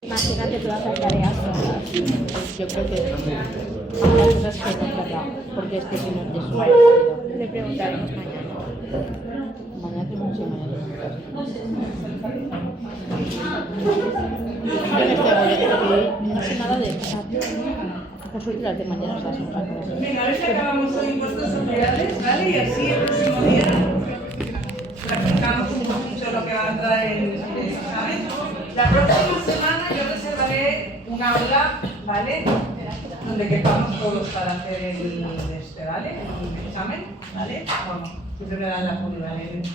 Imagínate todas las tareas solas. Yo creo que las cosas que no es verdad, porque es que si no te suena rápido. Le preguntaremos mañana. Mañana tengo mucho mañana. Yo no sé nada de eso. Por suerte las de mañana las hemos acabado. Venga, a ver si acabamos hoy impuestos sociales, ¿vale? Y así el próximo día practicamos un poquito lo que va a entrar el examen. La próxima semana yo reservaré un aula, ¿vale? Donde quepamos todos para hacer el ¿vale? El examen, ¿vale? Bueno, siempre me dan la polivalente.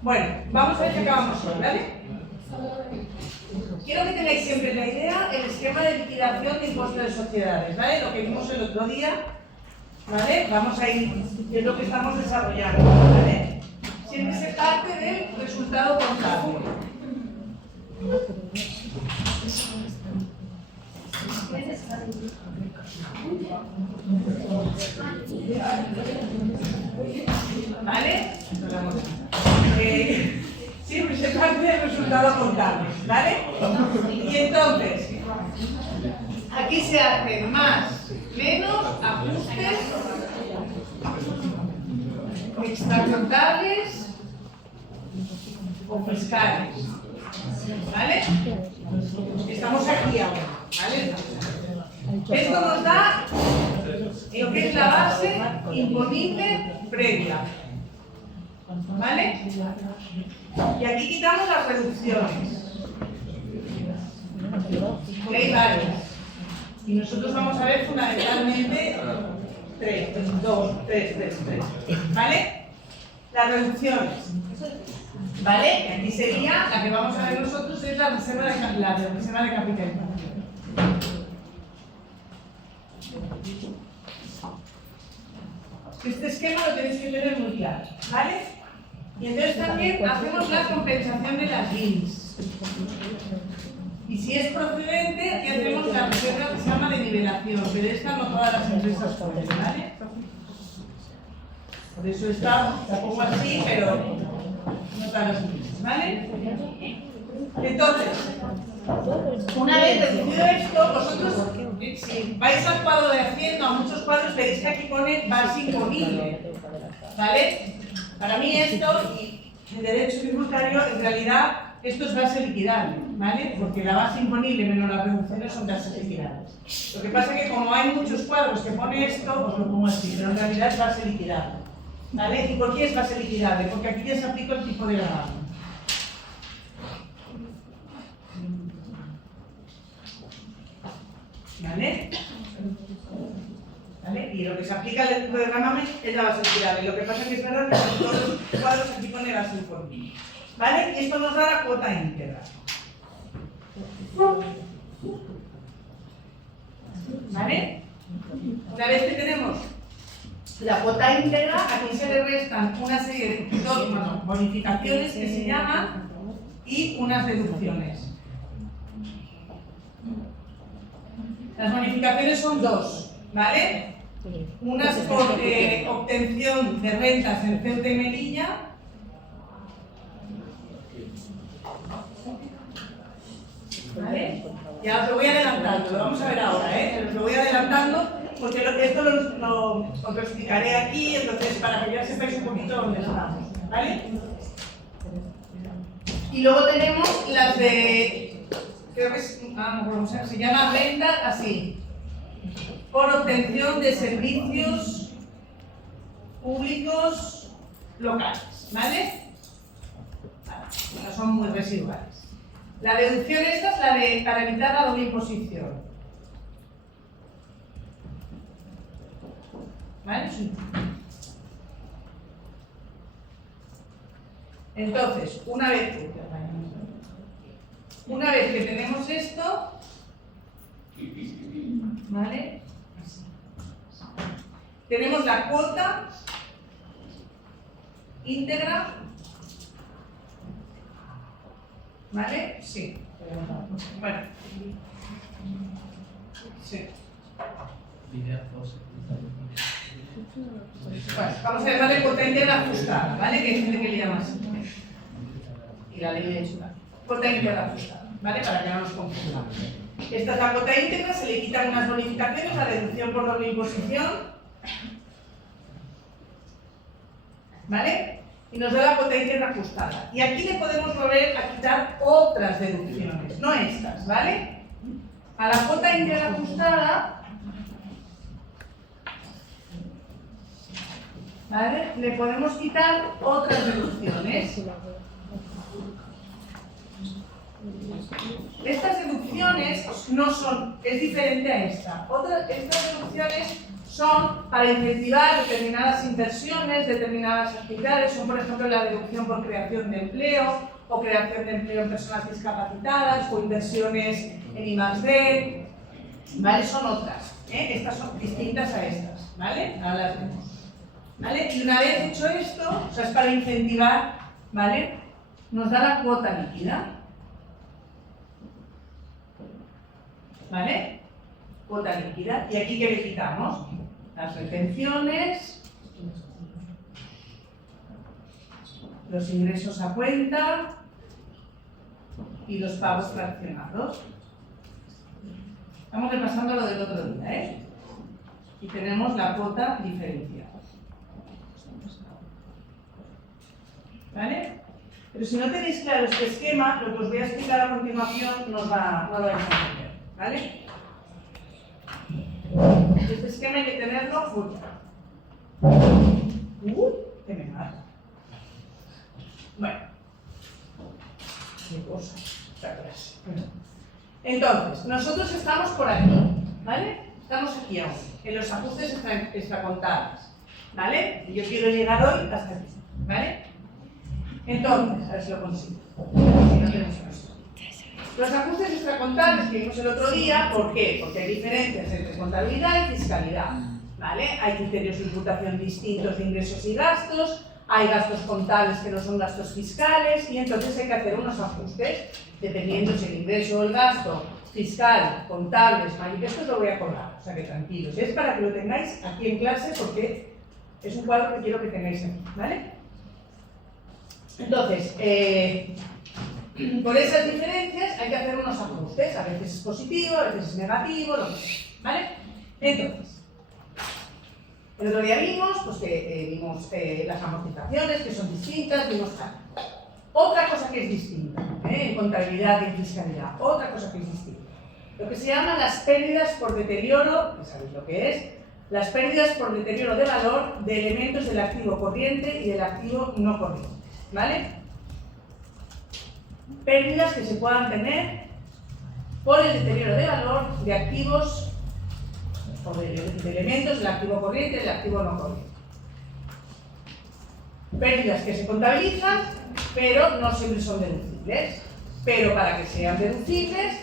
Bueno, vamos a ver si acabamos hoy, ¿vale? Quiero que tengáis siempre la idea, el esquema de liquidación de impuestos de sociedades, ¿vale? Lo que vimos el otro día, ¿vale? Vamos a ir, es lo que estamos desarrollando, ¿vale? Siempre se parte del resultado contable. ¿Vale? Siempre se parte del resultado contable, ¿vale? Y entonces, aquí se hacen más, menos, ajustes, extracontables o fiscales, ¿vale? Estamos aquí ahora, ¿vale? Esto nos da lo que es la base imponible previa, ¿vale? Y aquí quitamos las reducciones. Hay varias. Y nosotros vamos a ver fundamentalmente tres. ¿Vale? Las reducciones. ¿Vale? Y aquí sería, la que vamos a ver nosotros es la reserva de capitalización. Este esquema lo tenéis que tener muy claro, ¿vale? Y entonces también hacemos la compensación de las LINs. Y si es procedente, aquí hacemos la reserva que se llama de nivelación, pero esta no todas las empresas pueden, ¿vale? Por eso esta la pongo así, pero no todas las empresas, ¿vale? Entonces, una vez reducido esto, vosotros, si vais al cuadro de Hacienda, a muchos cuadros, veréis que aquí pone base imponible, ¿vale? Para mí esto, y el derecho tributario, en realidad, esto es base liquidable, ¿vale? Porque la base imponible menos las reducciones son bases liquidables. Lo que pasa es que como hay muchos cuadros que pone esto, os lo pongo así, pero en realidad es base liquidable, ¿vale? ¿Y por qué es base liquidable? Porque aquí ya se aplica el tipo de gravamen. ¿Vale? ¿Vale? Y lo que se aplica al tipo de gravamen es la base liquidable. Lo que pasa es que es verdad que en todos los cuadros aquí pone base imponible. ¿Vale? Y esto nos da la cuota íntegra. ¿Vale? Una vez que tenemos la cuota íntegra, aquí se le restan una serie de bonificaciones que se llaman y unas deducciones. Las bonificaciones son dos, ¿vale? Unas por obtención de rentas en Ceuta y Melilla. ¿Vale? Ya os lo voy adelantando, lo vamos a ver ahora, ¿eh? Os lo voy adelantando porque esto os lo explicaré aquí, entonces para que ya sepáis un poquito dónde estamos, ¿vale? Y luego tenemos las de, creo que se llama renta así, por obtención de servicios públicos locales, ¿vale? No son muy residuales. La deducción esta es la de para evitar la doble imposición. ¿Vale? Entonces, una vez que tenemos esto, ¿vale? Tenemos la cuota íntegra. ¿Vale? Sí. Bueno. Sí. Bueno, vamos a llamarle cuota íntegra ajustada, ¿vale? Que hay gente que le llama así. Y la ley de hecho. cuota íntegra ajustada, ¿vale? Para que no nos confundamos. Esta es la cuota íntegra, se le quitan unas bonificaciones, la deducción por doble imposición, ¿vale? Y nos da la cuota íntegra ajustada. Y aquí le podemos volver a quitar otras deducciones, no estas, ¿vale? A la cuota íntegra ajustada, ¿vale? Le podemos quitar otras deducciones. Estas deducciones no son, es diferente a esta. Estas deducciones son para incentivar determinadas inversiones, determinadas actividades, son por ejemplo la deducción por creación de empleo o creación de empleo en personas discapacitadas o inversiones en I+D, ¿vale? Son otras, ¿eh? Estas son distintas a estas, ¿vale? Ahora las vemos, ¿vale? Y una vez hecho esto, o sea, es para incentivar, ¿vale? Nos da la cuota líquida, ¿vale? Cuota líquida. ¿Y aquí qué le quitamos? Las retenciones, los ingresos a cuenta y los pagos fraccionados. Estamos repasando lo del otro día, ¿eh? Y tenemos la cuota diferencial. ¿Vale? Pero si no tenéis claro este esquema, lo que os voy a explicar a continuación no lo vais a entender, ¿vale? Este esquema hay que tenerlo muy claro. ¡Qué me mata! Bueno, qué cosa, esta clase. Entonces, nosotros estamos por aquí, ¿vale? Estamos aquí aún, en los ajustes extracontables, ¿vale? Y yo quiero llegar hoy hasta aquí, ¿vale? Entonces, a ver si lo consigo. Si no tenemos esto. Los ajustes extracontables que vimos el otro día, ¿por qué? Porque hay diferencias entre contabilidad y fiscalidad, ¿vale? Hay criterios de imputación distintos de ingresos y gastos, hay gastos contables que no son gastos fiscales y entonces hay que hacer unos ajustes dependiendo si el ingreso o el gasto fiscal, contables, esto os lo voy a acordar, o sea que tranquilos. Es para que lo tengáis aquí en clase porque es un cuadro que quiero que tengáis aquí, ¿vale? Entonces, por esas diferencias hay que hacer unos ajustes, a veces es positivo, a veces es negativo, ¿vale? Entonces, el otro día vimos, pues vimos las amortizaciones que son distintas, vimos tal. Otra cosa que es distinta, en contabilidad y en fiscalidad, otra cosa que es distinta. Lo que se llaman las pérdidas por deterioro, que sabéis lo que es, las pérdidas por deterioro de valor de elementos del activo corriente y del activo no corriente, ¿vale? Pérdidas que se puedan tener por el deterioro de valor de activos o de elementos del activo corriente y del activo no corriente. Pérdidas que se contabilizan, pero no siempre son deducibles. Pero para que sean deducibles,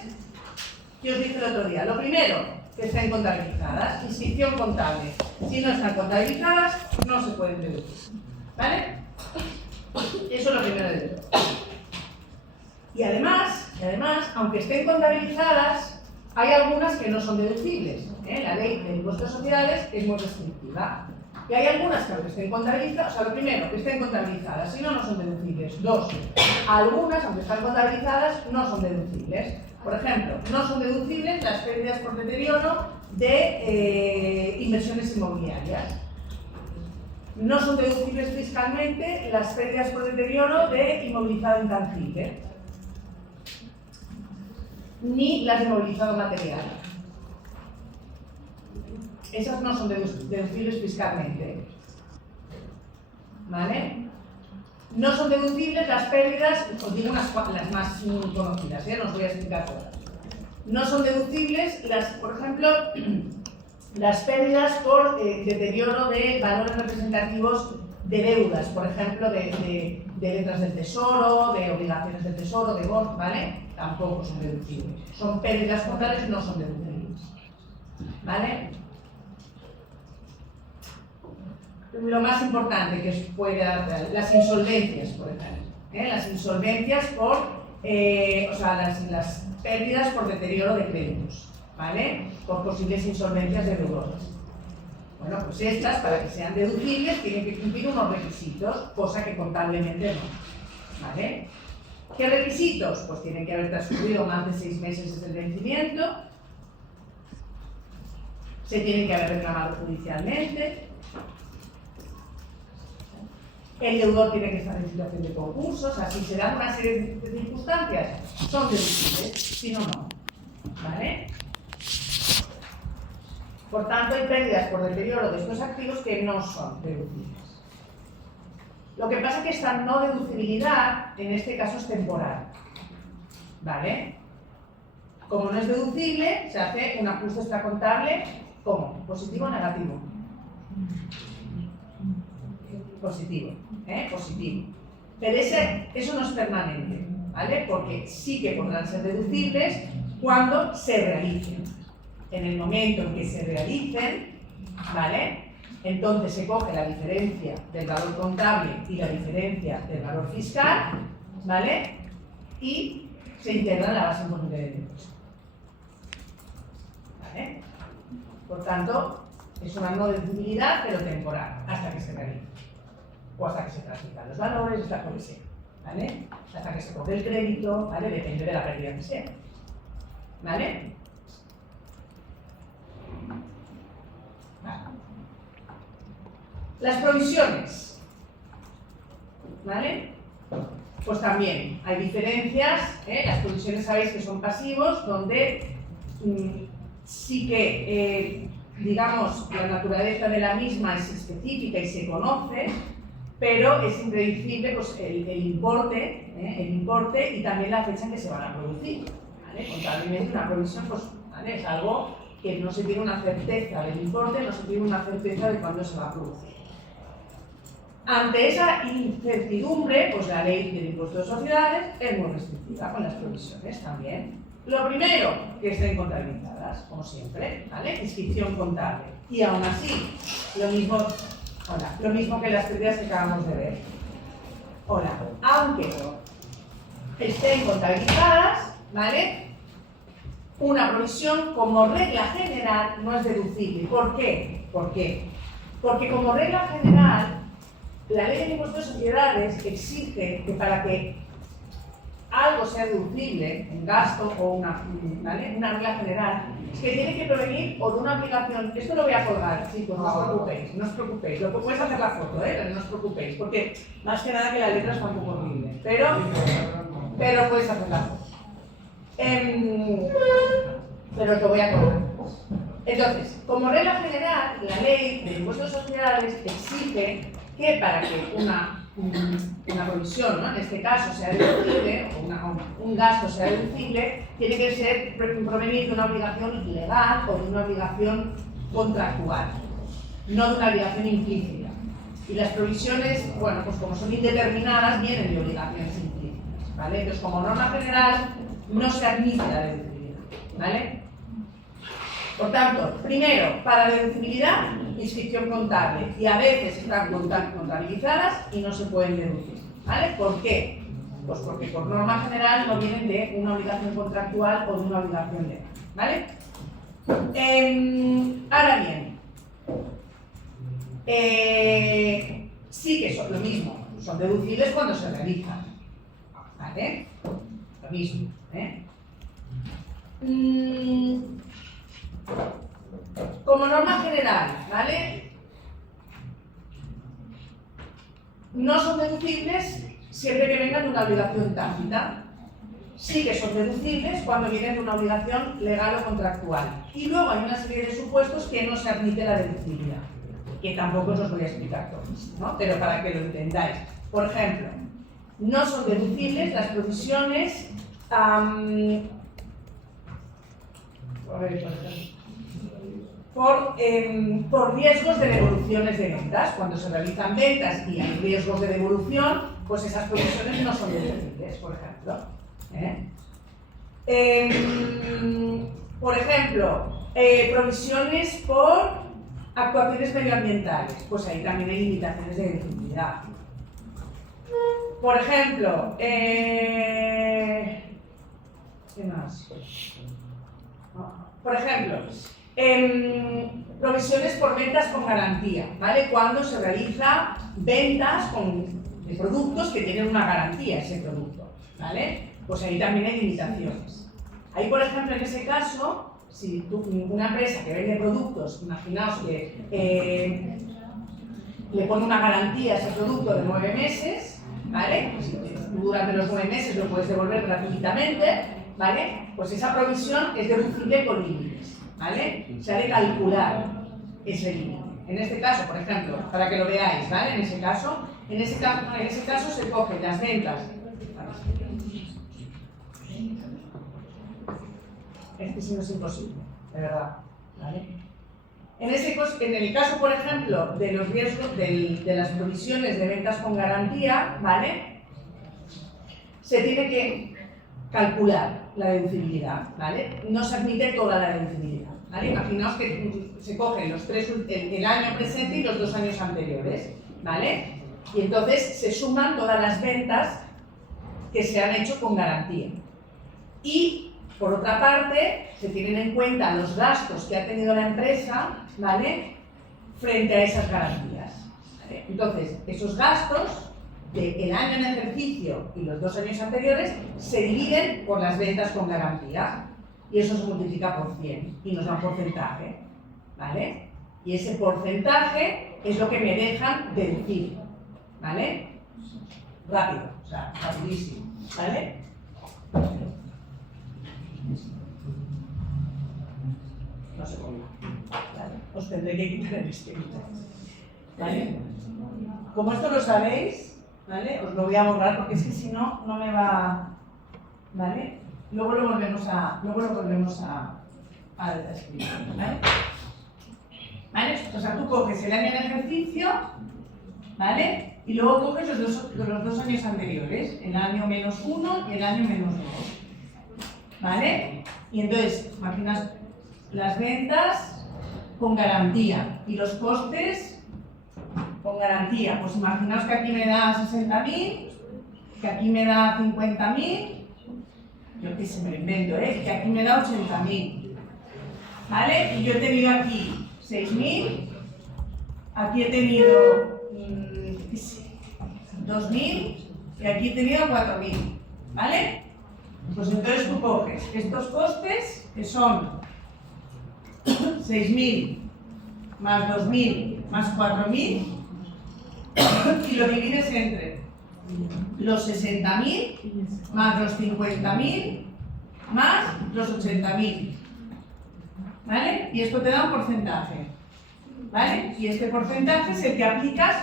¿qué os dije el otro día? Lo primero, que estén contabilizadas, inscripción contable. Si no están contabilizadas, no se pueden deducir, ¿vale? Eso es lo primero de todo. Y además, aunque estén contabilizadas, hay algunas que no son deducibles. La ley de impuestos sociales es muy restrictiva. Y hay algunas que aunque estén contabilizadas, o sea, lo primero, que estén contabilizadas, si no, no son deducibles. Dos, algunas, aunque están contabilizadas, no son deducibles. Por ejemplo, no son deducibles las pérdidas por deterioro de inversiones inmobiliarias. No son deducibles fiscalmente las pérdidas por deterioro de inmovilizado intangible, ni las de inmovilizado material. Esas no son deducibles fiscalmente, ¿vale? No son deducibles las pérdidas, os digo las más conocidas, no os voy a explicar todas. No son deducibles, por ejemplo, las pérdidas por deterioro de valores representativos de deudas, por ejemplo, de letras del tesoro, de obligaciones del tesoro, de bonos, ¿vale? Tampoco son deducibles. Son pérdidas contables, no son deducibles, ¿vale? Lo más importante que puede dar las insolvencias, por ejemplo. Las insolvencias por, o sea, las pérdidas por deterioro de créditos, ¿vale? Por posibles insolvencias de deudores. Bueno, pues estas, para que sean deducibles, tienen que cumplir unos requisitos, cosa que contablemente no, ¿vale? ¿Qué requisitos? Pues tienen que haber transcurrido más de 6 meses desde el vencimiento, se tienen que haber reclamado judicialmente, el deudor tiene que estar en situación de concurso, o sea, si se dan una serie de circunstancias, son deducibles, si no, no. ¿Vale? Por tanto, hay pérdidas por deterioro de estos activos que no son deducibles. Lo que pasa es que esta no deducibilidad, en este caso, es temporal. ¿Vale? Como no es deducible, se hace un ajuste extracontable, ¿cómo? ¿Positivo o negativo? Positivo, positivo. Pero eso no es permanente, ¿vale? Porque sí que podrán ser deducibles cuando se realicen. En el momento en que se realicen, ¿vale? Entonces se coge la diferencia del valor contable y la diferencia del valor fiscal, ¿vale? Y se integra en la base imponible del impuesto. ¿Vale? Por tanto, es una no deducibilidad, pero temporal, hasta que se realice. O hasta que se transfiran los valores, hasta lo que sea, ¿vale? Hasta que se coge el crédito, ¿vale? Depende de la pérdida que sea, ¿vale? Vale. Las provisiones, ¿vale? Pues también hay diferencias, las provisiones sabéis que son pasivos, donde sí que, digamos, la naturaleza de la misma es específica y se conoce, pero es impredecible pues, el importe y también la fecha en que se van a producir. ¿Vale? Contablemente una provisión pues, ¿vale? Es algo que no se tiene una certeza del importe, no se tiene una certeza de cuándo se va a producir. Ante esa incertidumbre, pues la ley del impuesto de sociedades es muy restrictiva con las provisiones también. Lo primero, que estén contabilizadas, como siempre, ¿vale? Inscripción contable. Y aún así, lo mismo que las pérdidas que acabamos de ver. Ahora, aunque estén contabilizadas, ¿vale? Una provisión, como regla general, no es deducible. ¿Por qué? ¿Por qué? Porque como regla general, la ley del impuesto de sociedades exige que para que algo sea deducible, un gasto o una regla general, es que tiene que provenir o de una aplicación. Esto lo voy a colgar, chicos, no os preocupéis, no os preocupéis. Lo que puedes hacer la foto, pero no os preocupéis, porque más que nada que la letra está un poco horrible. Pero puedes hacer la foto. Pero lo voy a colgar. Entonces, como regla general, la ley del impuesto de sociedades exige que para que una provisión, ¿no? En este caso, sea deducible, o un gasto sea deducible, tiene que provenir de una obligación legal o de una obligación contractual, no de una obligación implícita. Y las provisiones, bueno, pues como son indeterminadas, vienen de obligaciones implícitas, ¿vale? Entonces, como norma general, no se admite la deducibilidad, ¿vale? Por tanto, primero, para deducibilidad, inscripción contable, y a veces están contabilizadas y no se pueden deducir, ¿vale? ¿Por qué? Pues porque por norma general no vienen de una obligación contractual o de una obligación legal, ¿vale? Ahora bien, sí que son lo mismo, son deducibles cuando se realizan, ¿vale? Lo mismo, Como norma general, ¿vale? No son deducibles siempre que vengan de una obligación tácita. Sí que son deducibles cuando vienen de una obligación legal o contractual. Y luego hay una serie de supuestos que no se admite la deducibilidad, que tampoco os los voy a explicar todos, ¿no? Pero para que lo entendáis. Por ejemplo, no son deducibles las provisiones por riesgos de devoluciones de ventas. Cuando se realizan ventas y hay riesgos de devolución, pues esas provisiones no son deducibles, por ejemplo. Por ejemplo, provisiones por actuaciones medioambientales, pues ahí también hay limitaciones de deducibilidad. Por ejemplo, ¿qué más? Por ejemplo, provisiones por ventas con garantía, ¿vale? Cuando se realiza ventas de productos que tienen una garantía ese producto. ¿vale? Pues ahí también hay limitaciones. Ahí, por ejemplo, en ese caso, si una empresa que vende productos, imaginaos que le pone una garantía a ese producto de 9 meses, ¿vale? Pues tú durante los 9 meses lo puedes devolver gratuitamente, ¿vale? Pues esa provisión es deducible con límites, ¿vale? Se ha de calcular ese límite. En este caso, por ejemplo, para que lo veáis, ¿vale? En ese caso se cogen las ventas. Este sí no es imposible, de verdad, ¿vale? En el caso, por ejemplo, de los riesgos de las provisiones de ventas con garantía, ¿vale? Se tiene que calcular la deducibilidad, ¿vale? No se admite toda la deducibilidad, ¿vale? Imaginaos que se cogen el año presente y los 2 años anteriores, ¿vale? Y entonces se suman todas las ventas que se han hecho con garantía. Y, por otra parte, se tienen en cuenta los gastos que ha tenido la empresa, ¿vale? Frente a esas garantías, ¿vale? Entonces, esos gastos del año en ejercicio y los 2 años anteriores se dividen por las ventas con garantía y eso se multiplica por 100 y nos da un porcentaje, ¿vale? Y ese porcentaje es lo que me dejan deducir, ¿vale? Rápido, o sea, rapidísimo, ¿vale? No se ponga, ¿vale? Os tendré que quitar el esquemita, ¿vale? Como esto lo sabéis, ¿vale? Os lo voy a borrar porque es que si no, no me va, ¿vale? Luego lo volvemos a escribir, ¿vale? ¿Vale? O sea, tú coges el año en ejercicio, ¿vale? Y luego coges los 2 años anteriores, el año -1 y el año -2, ¿vale? Y entonces, imaginas las ventas con garantía y los costes con garantía. Pues imaginaos que aquí me da 60.000, que aquí me da 50.000, yo qué sé, me lo invento, que aquí me da 80.000, ¿vale? Y yo he tenido aquí 6.000, aquí he tenido 2.000 y aquí he tenido 4.000, ¿vale? Pues entonces tú coges estos costes, que son 6.000 más 2.000 más 4.000 y lo divides entre los 60.000 más los 50.000 más los 80.000, ¿vale? Y esto te da un porcentaje, ¿vale? Y este porcentaje es el que aplicas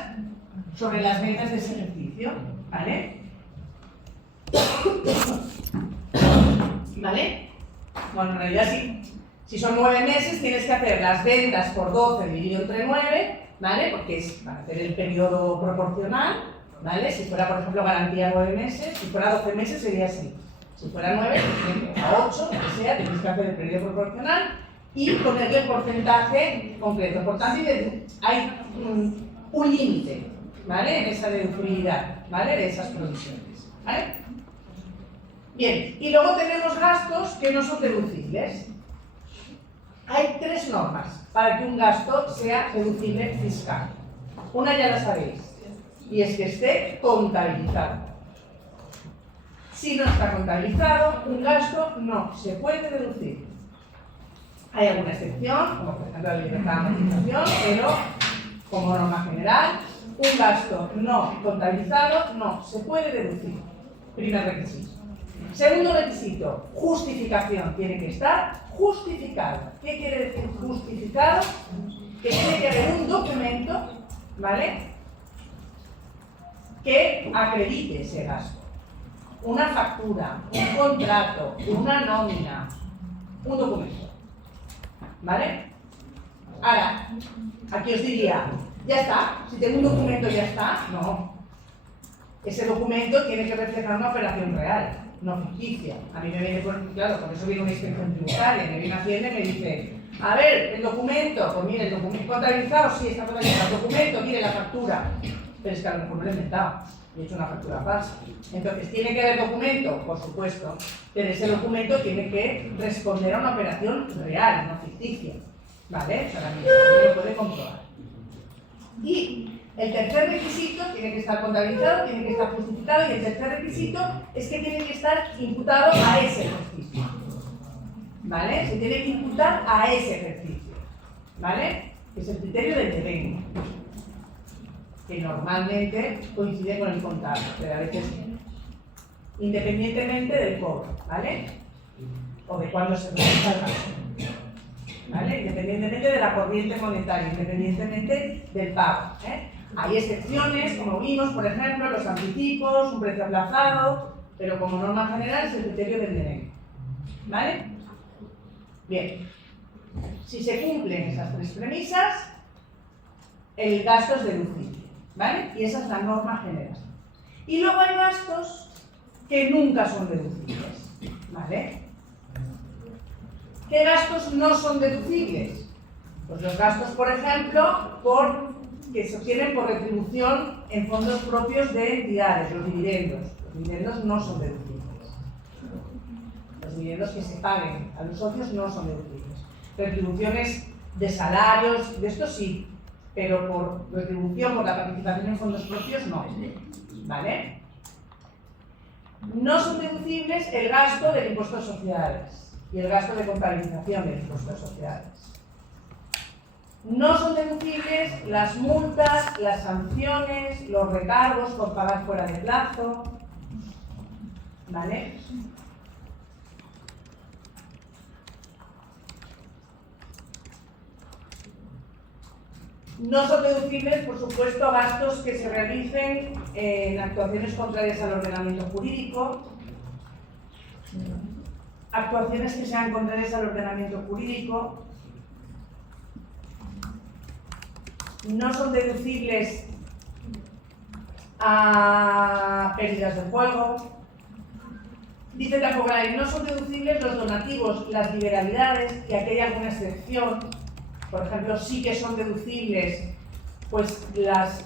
sobre las ventas de ese ejercicio, ¿vale? ¿Vale? Bueno, en realidad sí. Si son 9 meses, tienes que hacer las ventas por 12 dividido entre 9, ¿vale? Porque es para hacer el periodo proporcional, ¿vale? Si fuera, por ejemplo, garantía 9 meses, si fuera 12 meses sería así. Si fuera 9, a 8, lo que sea, tienes que hacer el periodo proporcional y ponerle el porcentaje concreto. Por tanto, hay un límite, ¿vale? En esa deducibilidad, ¿vale? De esas provisiones, ¿vale? Bien, y luego tenemos gastos que no son deducibles. Hay 3 normas para que un gasto sea deducible fiscal. Una ya la sabéis, y es que esté contabilizado. Si no está contabilizado, un gasto no se puede deducir. Hay alguna excepción, como por ejemplo la libertad de amortización, pero como norma general, un gasto no contabilizado no se puede deducir. Primer requisito. Segundo requisito, justificación. Tiene que estar justificado. ¿Qué quiere decir justificado? Que tiene que haber un documento, ¿vale?, que acredite ese gasto. Una factura, un contrato, una nómina, un documento, ¿vale? Ahora, aquí os diría, ya está, si tengo un documento ya está. No. Ese documento tiene que reflejar una operación real, no ficticia. A mí me viene, claro, por eso viene una inspección tributaria, me viene Hacienda y me dice, a ver, el documento, pues mire, el documento contabilizado, sí, está contabilizado, el documento, mire la factura. Pero es que a lo mejor me lo he inventado, he hecho una factura falsa. Entonces, ¿tiene que haber documento? Por supuesto, pero ese documento tiene que responder a una operación real, no ficticia, ¿vale? O sea, la administración lo puede comprobar. Y el tercer requisito tiene que estar contabilizado, tiene que estar justificado, y el tercer requisito es que tiene que estar imputado a ese ejercicio. ¿Vale? Se tiene que imputar a ese ejercicio. ¿Vale? Es el criterio del devengo, que normalmente coincide con el contable, pero a veces independientemente del cobro, ¿vale? O de cuándo se realiza el gasto, ¿vale? Independientemente de la corriente monetaria, independientemente del pago, ¿eh? Hay excepciones, como vimos, por ejemplo, los anticipos, un precio aplazado, pero como norma general es el criterio del devengo, ¿vale? Bien, si se cumplen esas tres premisas, el gasto es deducible, ¿vale? Y esa es la norma general. Y luego hay gastos que nunca son deducibles, ¿vale? ¿Qué gastos no son deducibles? Pues los gastos, por ejemplo, que se obtienen por retribución en fondos propios de entidades, los dividendos. Los dividendos no son deducibles. Los dividendos que se paguen a los socios no son deducibles. Retribuciones de salarios, de esto sí, pero por retribución, por la participación en fondos propios, no. ¿Vale? No son deducibles el gasto de impuestos sociales y el gasto de contabilización de impuestos sociales. No son deducibles las multas, las sanciones, los recargos por pagar fuera de plazo. ¿Vale? No son deducibles, por supuesto, gastos que se realicen en actuaciones contrarias al ordenamiento jurídico, actuaciones que sean contrarias al ordenamiento jurídico. No son deducibles a pérdidas de juego. Dice Tafogray, no son deducibles los donativos, las liberalidades, y aquí hay alguna excepción. Por ejemplo, sí que son deducibles, pues las,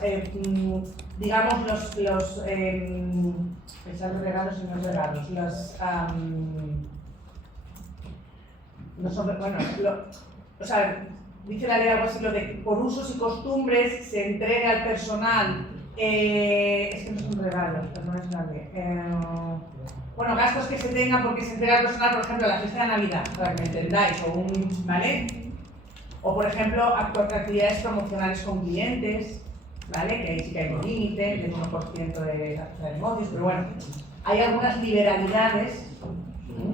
digamos, los regalos y no regalos, no son, bueno, o sea, dice la ley algo así, lo de por usos y costumbres se entrega al personal, es que no es un regalo, no es nadie. Bueno, gastos que se tengan porque se entrega al personal, por ejemplo, la fiesta de Navidad, para que me entendáis, ¿vale? O, por ejemplo, actividades promocionales con clientes, ¿vale? Que ahí sí que hay un límite del 1% de la cifra de negocios, pero bueno, hay algunas liberalidades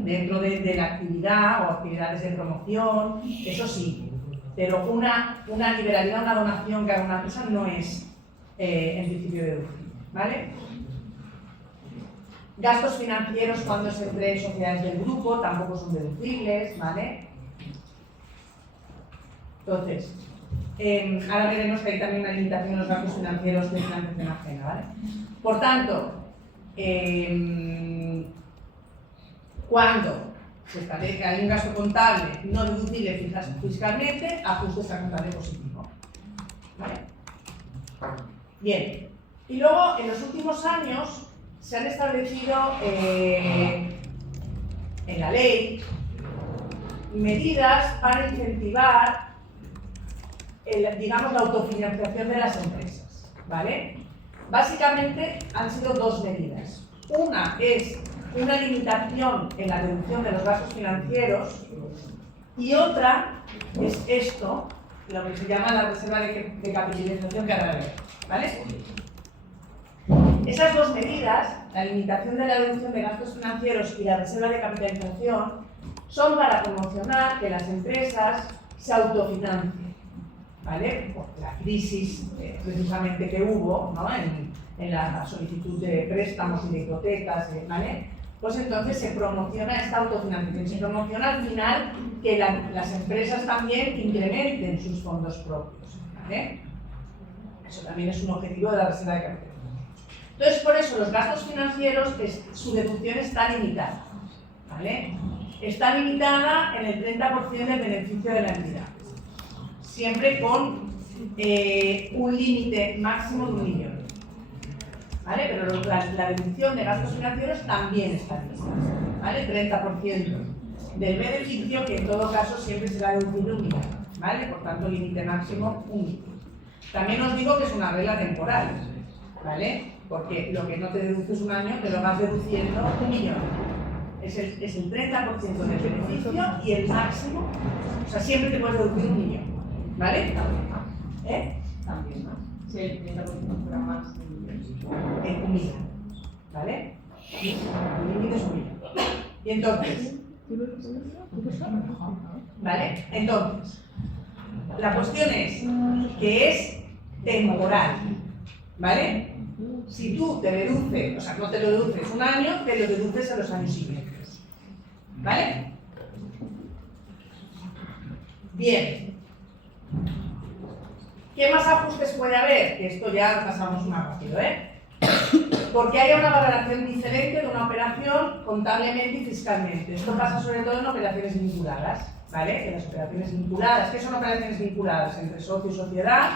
dentro de la actividad o actividades de promoción, eso sí, pero una liberalidad, una donación que haga una empresa no es en principio deducible, ¿vale? Gastos financieros cuando es entre sociedades del grupo tampoco son deducibles, ¿vale? Entonces, ahora veremos que hay también una limitación en los gastos financieros de financiación ajena, ¿vale? Por tanto, cuando se establece que hay un gasto contable no deducible fiscalmente, ajustes a contable positivo, ¿vale? Bien, y luego en los últimos años se han establecido en la ley medidas para incentivar digamos, la autofinanciación de las empresas, ¿vale? Básicamente han sido dos medidas. Una es una limitación en la deducción de los gastos financieros y otra es esto, lo que se llama la reserva de capitalización que ahora veremos, ¿vale? Esas dos medidas, la limitación de la deducción de gastos financieros y la reserva de capitalización, son para promocionar que las empresas se autofinancien. ¿Vale? Por la crisis precisamente que hubo, ¿no? en la solicitud de préstamos y de hipotecas, ¿vale? Pues entonces se promociona esta autofinanciación, se promociona al final que las empresas también incrementen sus fondos propios, ¿vale? Eso también es un objetivo de la reserva de capitalización. Entonces, por eso los gastos financieros, su deducción está limitada, ¿vale? Está limitada en el 30% del beneficio de la entidad. Siempre con un límite máximo de 1 millón. ¿Vale? Pero la deducción de gastos financieros también está limitada. ¿Vale? 30% del beneficio, que en todo caso siempre será deducible 1 millón. ¿Vale? Por tanto, límite máximo 1 millón. También os digo que es una regla temporal. ¿Vale? porque lo que no te deduces un año, te lo vas deduciendo 1 millón. Es el 30% del beneficio y el máximo, o sea, siempre te puedes deducir 1 millón, ¿vale? También, ¿no? Si el 30% fuera más. En 1 millón, ¿vale? El límite es 1 millón. Y entonces, ¿vale? Entonces, la cuestión es que es temporal, ¿vale? Si tú te deduces, o sea, no te lo deduces un año, te lo deduces a los años siguientes, ¿vale? Bien. ¿Qué más ajustes puede haber? Que esto ya pasamos más rápido, ¿eh? Porque haya una valoración diferente de una operación contablemente y fiscalmente. Esto pasa sobre todo en operaciones vinculadas, ¿vale? En las operaciones vinculadas. ¿Qué son operaciones vinculadas? Entre socio y sociedad,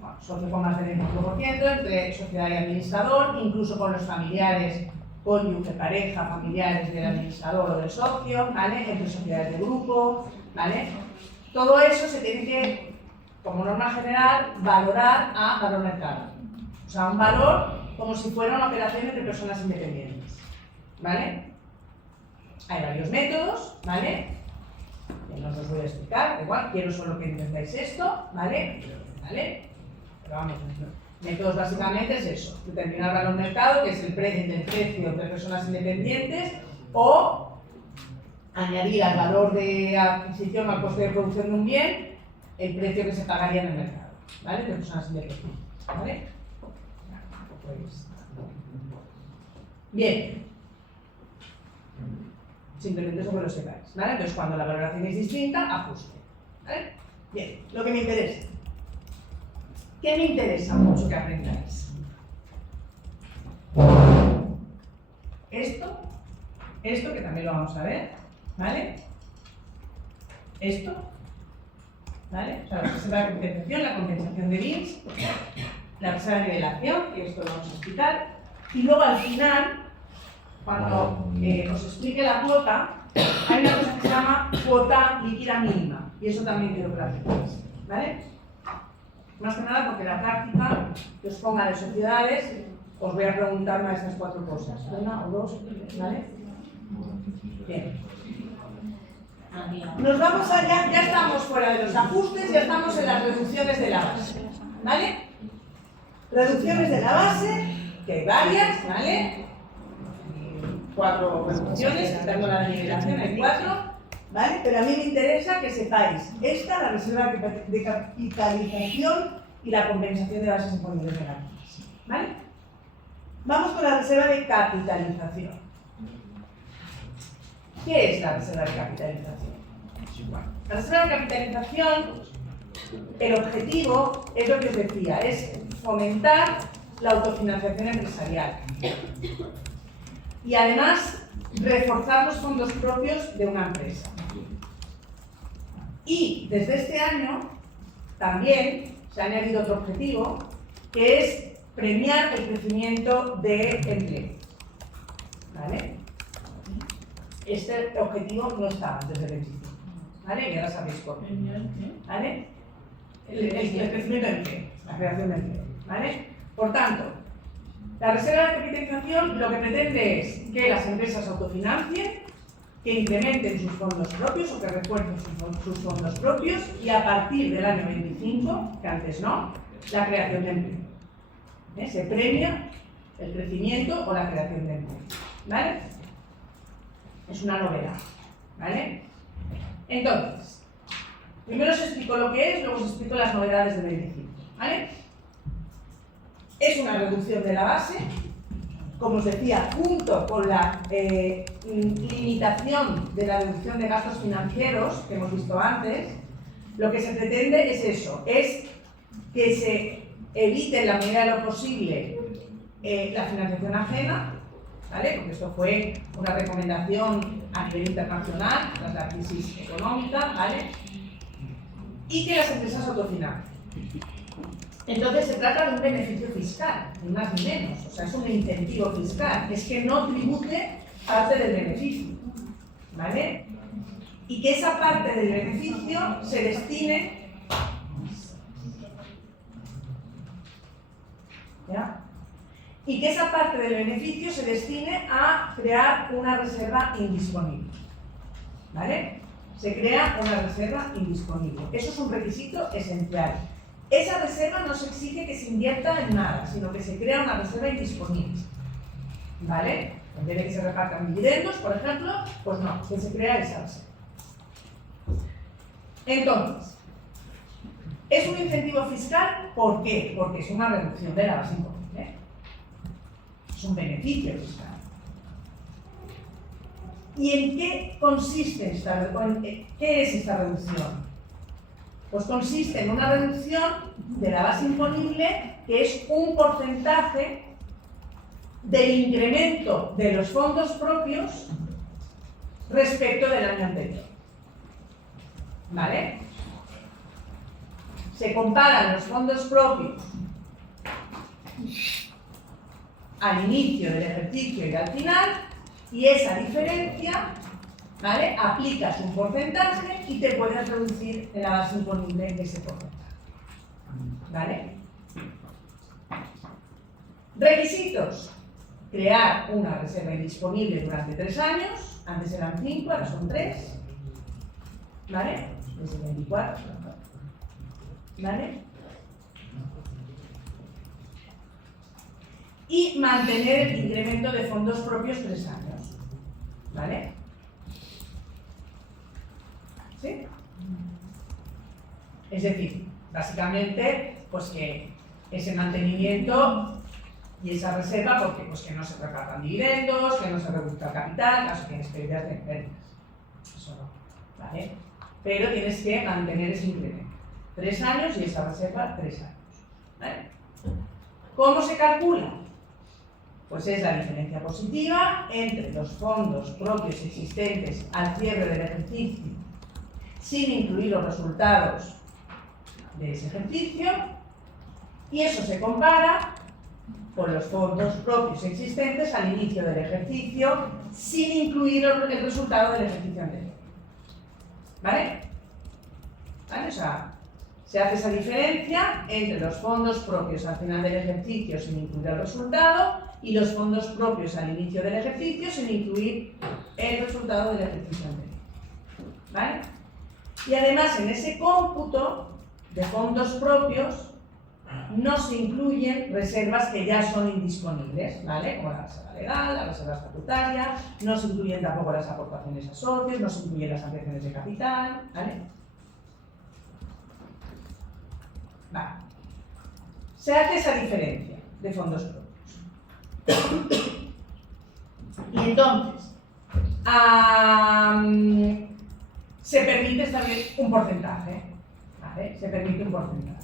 bueno, socio con más del 25%, entre sociedad y administrador, incluso con los familiares, cónyuge, pareja, familiares del administrador o del socio, ¿vale? Entre sociedades de grupo, ¿vale? Todo eso se tiene que, como norma general, valorar a valor mercado. O sea, un valor como si fuera una operación entre personas independientes, ¿vale? Hay varios métodos, ¿vale? Que no os los voy a explicar, igual, quiero solo que entendáis esto, ¿vale? ¿Vale? Pero vamos, métodos básicamente es eso, determinar valor mercado, que es el precio entre personas independientes, o añadir al valor de adquisición, al coste de producción de un bien, el precio que se pagaría en el mercado, ¿vale? De personas independientes, ¿vale? Bien. Simplemente eso que lo sepáis, ¿vale? Entonces, cuando la valoración es distinta, ajuste, ¿vale? Bien, lo que me interesa. ¿Qué me interesa mucho que aprendáis? Esto que también lo vamos a ver, ¿vale? Esto, ¿vale? O sea, la reserva de compensación, la compensación de bienes, la reserva de nivelación, que esto lo vamos a explicar, y luego al final, cuando os explique la cuota, hay una cosa que se llama cuota líquida mínima, y eso también quiero que lo aprendáis, ¿vale? Más que nada porque la práctica que os ponga de sociedades, os voy a preguntar una de estas 4 cosas, una o dos, ¿vale? Bien. Nos vamos allá, ya estamos fuera de los ajustes, ya estamos en las reducciones de la base, ¿vale? Reducciones de la base, que hay varias, ¿vale? 4 reducciones, quitando la de nivelación, hay 4, ¿vale? Pero a mí me interesa que sepáis esta, la reserva de capitalización y la compensación de bases imponibles negativas, ¿vale? Vamos con la reserva de capitalización. ¿Qué es la reserva de capitalización? La reserva de capitalización, el objetivo es lo que os decía, es fomentar la autofinanciación empresarial y además reforzar los fondos propios de una empresa. Y desde este año también se ha añadido otro objetivo, que es premiar el crecimiento de empleo, ¿vale? Este objetivo no estaba desde el principio, ¿vale? Y ahora sabéis por qué, ¿vale? El crecimiento de empleo, la creación de empleo, ¿vale? Por tanto, la reserva de capitalización lo que pretende es que las empresas se autofinancien, que incrementen sus fondos propios o que refuercen sus fondos propios y a partir del año 25, que antes no, la creación de empleo. Se premia el crecimiento o la creación de empleo, ¿vale? Es una novedad, ¿vale? Entonces, primero os explico lo que es, luego os explico las novedades del 25, ¿vale? Es una reducción de la base, como os decía, junto con la limitación de la reducción de gastos financieros que hemos visto antes. Lo que se pretende es eso, es que se evite en la medida de lo posible la financiación ajena, ¿vale? Porque esto fue una recomendación a nivel internacional tras la crisis económica, ¿vale? Y que las empresas se autofinancien. Entonces se trata de un beneficio fiscal, ni más ni menos, o sea, es un incentivo fiscal, es que no tribute parte del beneficio, ¿vale? Y que esa parte del beneficio se destine, ¿ya? y que esa parte del beneficio se destine a crear una reserva indisponible. ¿Vale? Se crea una reserva indisponible. Eso es un requisito esencial. Esa reserva no se exige que se invierta en nada, sino que se crea una reserva indisponible. ¿Vale? En vez de que se repartan dividendos, por ejemplo, pues no, que se crea esa reserva. Entonces, ¿es un incentivo fiscal? ¿Por qué? Porque es una reducción de la base imponible. Es un beneficio fiscal. ¿Y en qué consiste qué es esta reducción? Pues consiste en una reducción de la base imponible que es un porcentaje del incremento de los fondos propios respecto del año anterior. ¿Vale? Se comparan los fondos propios al inicio del ejercicio y al final, y esa diferencia, ¿vale?, aplicas un porcentaje y te puedes reducir en la base imponible ese porcentaje. ¿Vale? Requisitos. Crear una reserva indisponible durante 3 años, antes eran 5, ahora son 3, ¿vale? Desde 24, ¿vale? Y mantener el incremento de fondos propios 3 años, ¿vale? ¿Sí? Es decir, básicamente, pues que ese mantenimiento y esa reserva, porque pues que no se repartan dividendos, que no se reduzca el capital, caso tienes pérdidas de pérdidas. Eso no, ¿vale? Pero tienes que mantener ese incremento. 3 años y esa reserva 3 años, ¿vale? ¿Cómo se calcula? Pues es la diferencia positiva entre los fondos propios existentes al cierre del ejercicio, sin incluir los resultados de ese ejercicio, y eso se compara con los fondos propios existentes al inicio del ejercicio, sin incluir el resultado del ejercicio anterior. ¿Vale? ¿Vale? O sea, se hace esa diferencia entre los fondos propios al final del ejercicio sin incluir el resultado y los fondos propios al inicio del ejercicio sin incluir el resultado del ejercicio anterior. ¿Vale? Y además en ese cómputo de fondos propios no se incluyen reservas que ya son indisponibles, ¿vale? Como la reserva legal, la reserva estatutaria, no se incluyen tampoco las aportaciones a socios, no se incluyen las ampliaciones de capital, ¿vale? Vale. Se hace esa diferencia de fondos propios. Y entonces, se permite establecer un porcentaje, ¿vale? Se permite un porcentaje.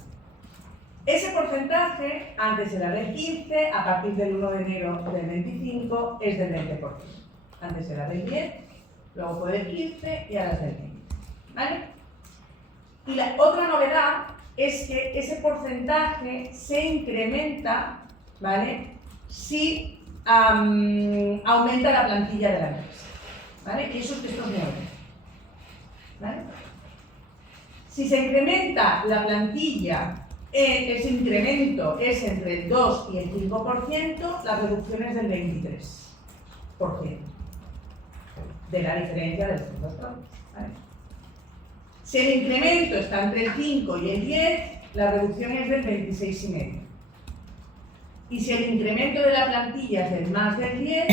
Ese porcentaje, antes era del 15, a partir del 1 de enero del 25 es del 20%. Antes era del 10, luego fue del 15 y ahora es del 20. ¿Vale? Y la otra novedad es que ese porcentaje se incrementa, ¿vale?, si aumenta la plantilla de la empresa. ¿Vale? Y esto es nuevo. ¿Vale? Si se incrementa la plantilla, ese incremento es entre el 2 y el 5%, la reducción es del 23% de la diferencia de los fondos propios. ¿Vale? Si el incremento está entre el 5 y el 10, la reducción es del 26,5%. Y si el incremento de la plantilla es del más del 10,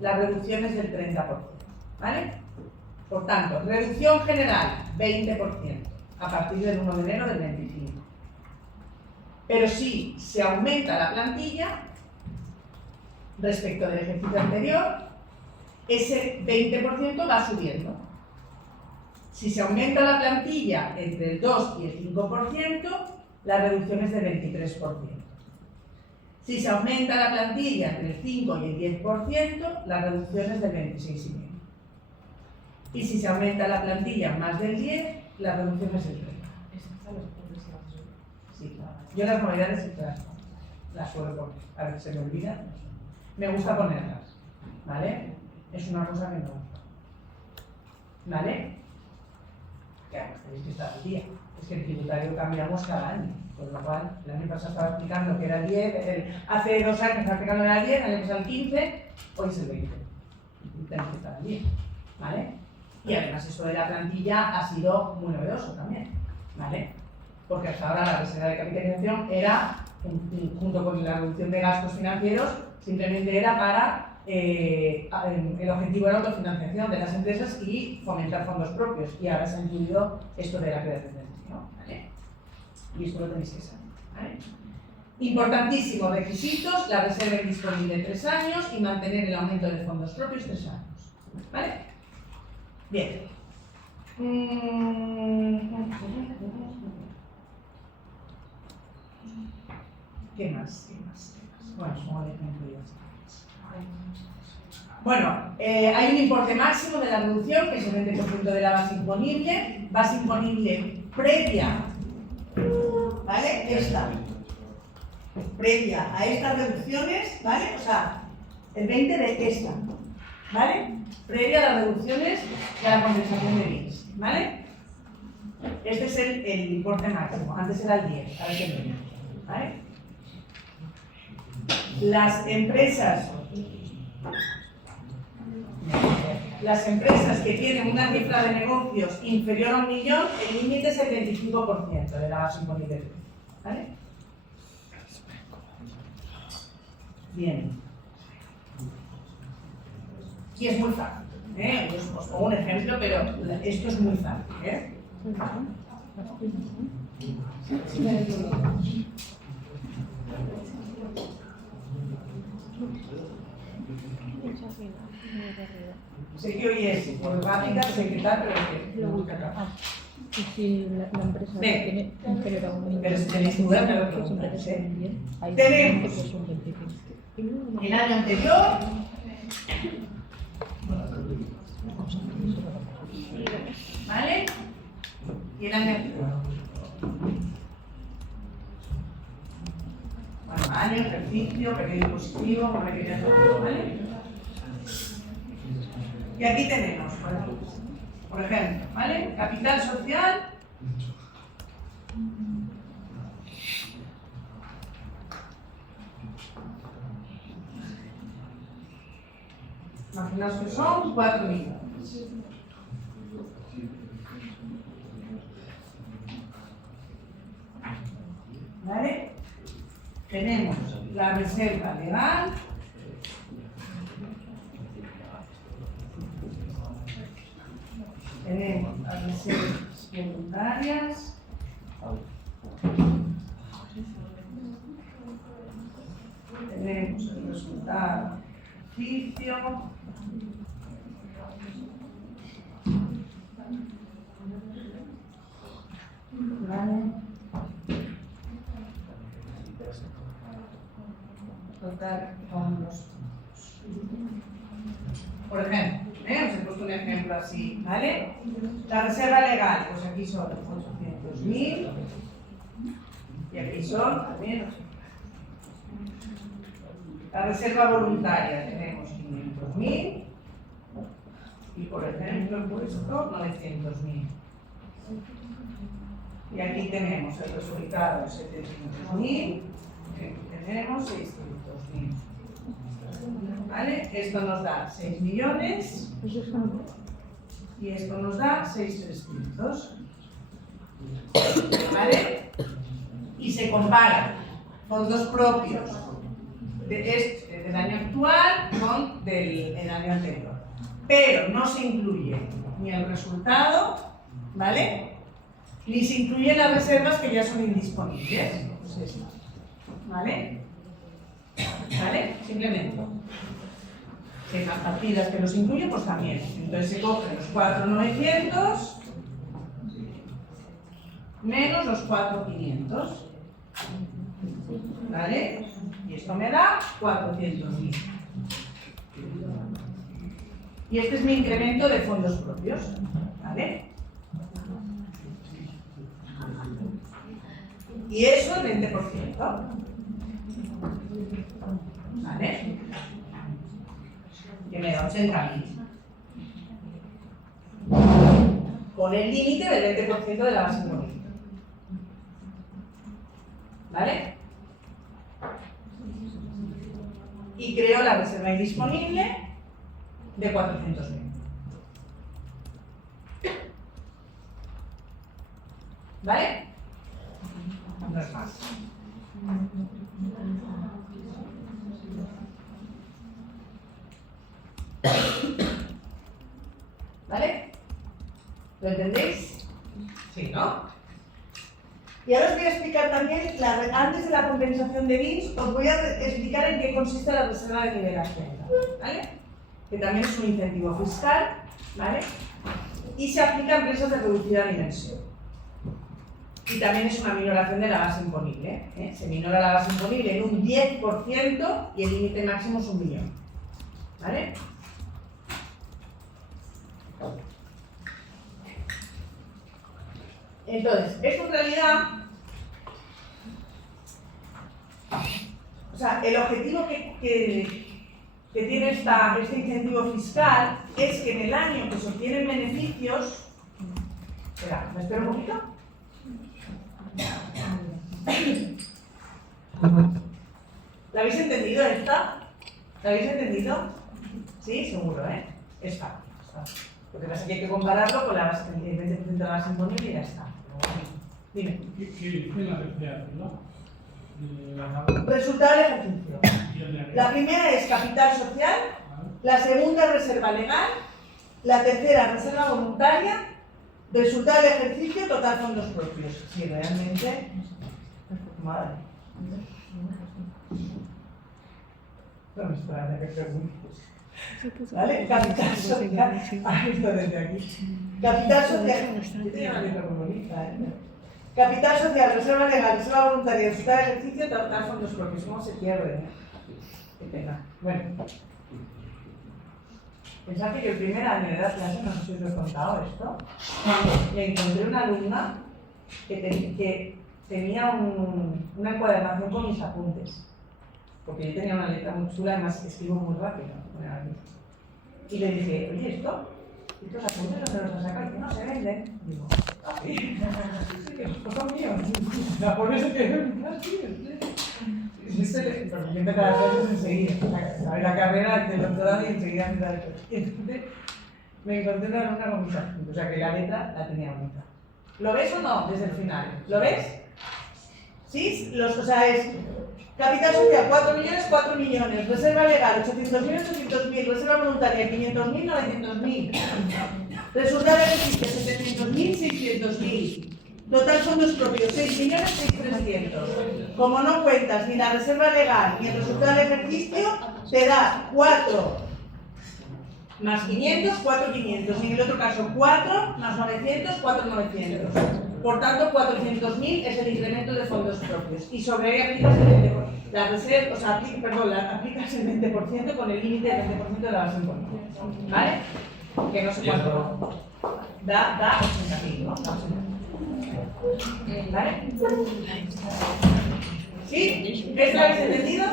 la reducción es del 30%. ¿Vale? Por tanto, reducción general, 20%, a partir del 1 de enero del 25. Pero si se aumenta la plantilla respecto del ejercicio anterior, ese 20% va subiendo. Si se aumenta la plantilla entre el 2 y el 5%, la reducción es del 23%. Si se aumenta la plantilla entre el 5 y el 10%, la reducción es del 26,5%. Y si se aumenta la plantilla más del 10, la reducción es del 30%. Sí, claro. Yo las novedades sí que las suelo poner, a ver si se me olvidan. Me gusta ponerlas, ¿vale? Es una cosa que me gusta. ¿Vale? Claro, tenéis que estar al día. Es que el tributario cambiamos cada año. Con lo cual, el año pasado estaba explicando que era el 10, hace 2 años estaba explicando que era el 10, el año pasado el 15, hoy es el 20. Tenemos que estar al 10, ¿vale? Y además esto de la plantilla ha sido muy novedoso también, ¿vale? Porque hasta ahora la reserva de capitalización era, junto con la reducción de gastos financieros, simplemente era para, el objetivo era la autofinanciación de las empresas y fomentar fondos propios. Y ahora se ha incluido esto de la creación de empleo, ¿vale? Y esto lo tenéis que saber, ¿vale? Importantísimos requisitos: la reserva disponible 3 años y mantener el aumento de fondos propios 3 años, ¿vale? Bien. ¿Qué más? Bueno, supongo que bueno, hay un importe máximo de la reducción, que es el 20% de la base imponible previa, ¿vale? Esta, previa a estas reducciones, ¿vale? O sea, el 20 de esta, ¿vale? Previa a las reducciones de la compensación de bienes, ¿vale? Este es el importe máximo, antes era el 10, ahora es el 20, ¿vale? Las empresas que tienen una cifra de negocios inferior a 1 millón, el límite es el 25% de la base imponible, ¿vale? Bien. Y es muy fácil, ¿eh? Os pongo un ejemplo, pero esto es muy fácil, ¿eh? Sé que hoy es informática, sé que tal, pero que lo busca acá. Y si la empresa tiene inferior a 1 millón, pero si tenéis dudas, me lo preguntáis, ¿eh? Tenemos el año anterior, ¿vale? Y el año anterior. Bueno, año, ejercicio, periodo impositivo, como le queráis hacer, ¿vale? Y aquí tenemos, por ejemplo, ¿vale? Capital social. Imaginaos que son 4 millones. ¿Vale? Tenemos la reserva legal. Tenemos las reservas voluntarias. Tenemos el resultado del ejercicio. ¿Vale? Total fondos. Por ejemplo, os he puesto un ejemplo así, ¿vale? La reserva legal, pues aquí son 800.000 y aquí son también 800.000. La reserva voluntaria tenemos 500.000 y, por ejemplo, pues 900.000. Y aquí tenemos el resultado de 700.000 y aquí tenemos 600.000. ¿Vale? Esto nos da 6 millones y esto nos da 6.300. ¿Vale? Y se compara fondos propios del año actual con del año anterior. Pero no se incluye ni el resultado, ¿vale? Ni se incluyen las reservas que ya son indisponibles. Pues esto, ¿vale? ¿Vale? Simplemente. Si hay más partidas que los incluyen, pues también. Entonces se cogen los 4.900 menos los 4.500. ¿Vale? Y esto me da 400.000. Y este es mi incremento de fondos propios. ¿Vale? Y eso el 20%. ¿Vale? Que me da 80.000. Con el límite del 20% de la base imponible. ¿vale? Y creo la reserva indisponible de 400.000. ¿Vale? No es más. ¿Vale? ¿Lo entendéis? Sí, ¿no? Y ahora os voy a explicar también, antes de la compensación de bienes, os voy a explicar en qué consiste la reserva de nivelación, ¿vale? Que también es un incentivo fiscal, ¿vale? Y se aplica a empresas de reducida dimensión. Y también es una minoración de la base imponible, ¿eh? Se minora la base imponible en un 10% y el límite máximo es 1 millón, ¿vale? Entonces, esto en realidad, o sea, el objetivo que tiene este incentivo fiscal es que en el año que se obtienen beneficios, espera, ¿me espero un poquito? ¿La habéis entendido esta? ¿La habéis entendido? Sí, seguro, ¿eh? Es fácil. Lo que pasa es que hay que compararlo con la base, el 20% de la base imponible y ya está. Dime. ¿Qué dice la tercera, no? Resultado del ejercicio. La primera es capital social, la segunda es reserva legal, la tercera reserva voluntaria, resultado del ejercicio, total fondos propios. Sí, realmente. Madre. No me extraña que preguntes. ¿Vale? Capital social. Ah, esto desde aquí. Capital social. Yo tenía una letra muy bonita, ¿eh? Capital social, reserva legal, reserva voluntaria, resultado de ejercicio, total fondos propios. ¿Cómo se pierde? Qué pena. Bueno. Pensad que yo el primer año de la clase, no sé si os he contado esto, y encontré una alumna que tenía una encuadernación con mis apuntes. Porque yo tenía una letra muy chula, además escribo muy rápido. Y le dije, oye, ¿estos apuntes dónde los has sacado? Y dice, no se venden. Digo, ah, sí, pues son míos. La pones en que porque yo empecé las clases enseguida. La carrera del doctorado y enseguida me da eso. Y entonces me encontré una alumna con mis apuntes, o sea que la letra la tenía bonita. ¿Lo ves o no? Desde el final. ¿Lo ves? ¿Sí? O sea, es capital social 4 millones, 4 millones, reserva legal 800.000, 800.000, reserva voluntaria 500.000, 900.000, resultado de beneficio 700.000, 600.000, total fondos propios 6.600.000. Como no cuentas ni la reserva legal ni el resultado del ejercicio, te da 4 más 500, 4.500, y en el otro caso 4 más 900, 4.900. Por tanto, 400.000 es el incremento de fondos propios. Y sobre ahí aplicas el 20%. La reserva, o sea, aplicas el 20% con el límite del 20% de la base imponible. ¿Vale? Que no sé cuánto. Da 80.000, ¿no? ¿Vale? ¿Sí? ¿Esto lo habéis entendido?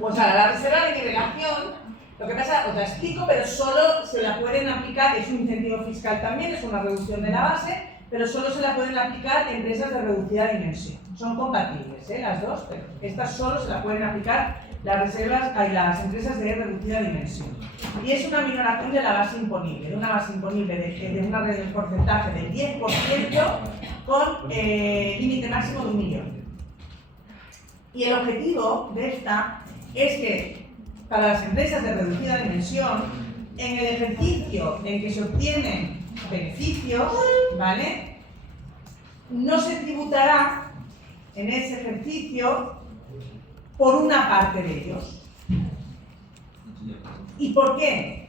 Pues ahora, la reserva de nivelación. Lo que pasa, os la explico, pero solo se la pueden aplicar, es un incentivo fiscal también, es una reducción de la base, pero solo se la pueden aplicar empresas de reducida dimensión. Son compatibles, las dos, pero estas solo se la pueden aplicar las empresas de reducida dimensión. Y es una minoración de la base imponible, de una base imponible de un porcentaje del 10% con límite máximo de 1 millón. Y el objetivo de esta es que para las empresas de reducida dimensión, en el ejercicio en que se obtienen beneficios, ¿vale? No se tributará en ese ejercicio por una parte de ellos. ¿Y por qué?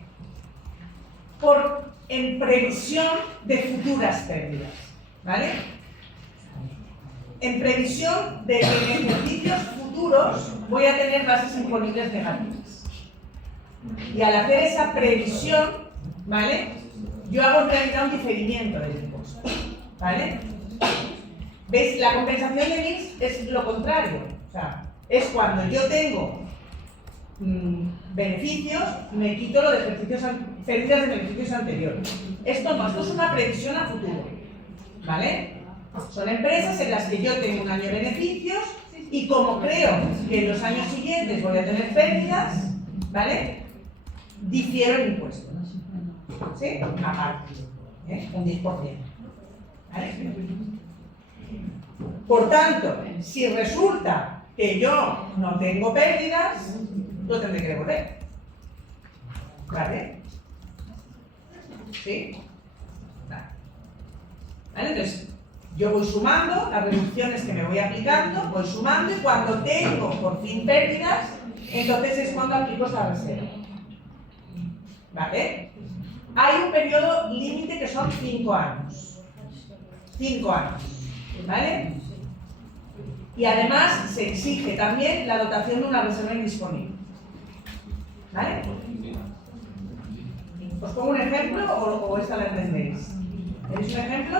En previsión de futuras pérdidas, ¿vale? En previsión de que en ejercicios futuros voy a tener bases imponibles negativas. Y al hacer esa previsión, ¿vale? Yo hago en realidad un diferimiento del impuesto, ¿vale? ¿Veis? La compensación de mix es lo contrario. O sea, es cuando yo tengo beneficios, me quito lo de pérdidas de beneficios anteriores. Esto no, esto es una previsión a futuro, ¿vale? Son empresas en las que yo tengo un año de beneficios y como creo que en los años siguientes voy a tener pérdidas, ¿vale? Difiero el impuesto. ¿Sí? Aparte, un 10%. ¿Vale? Por tanto, si resulta que yo no tengo pérdidas, lo tendré que devolver. ¿Vale? ¿Sí? ¿Vale? Entonces, yo voy sumando las reducciones que me voy aplicando, voy sumando y cuando tengo por fin pérdidas, entonces es cuando aplico esa reserva. ¿Vale? Hay un periodo límite que son 5 años. 5 años. ¿Vale? Y además se exige también la dotación de una reserva indisponible. ¿Vale? ¿Os pongo un ejemplo o esta la entendéis? ¿Tenéis un ejemplo?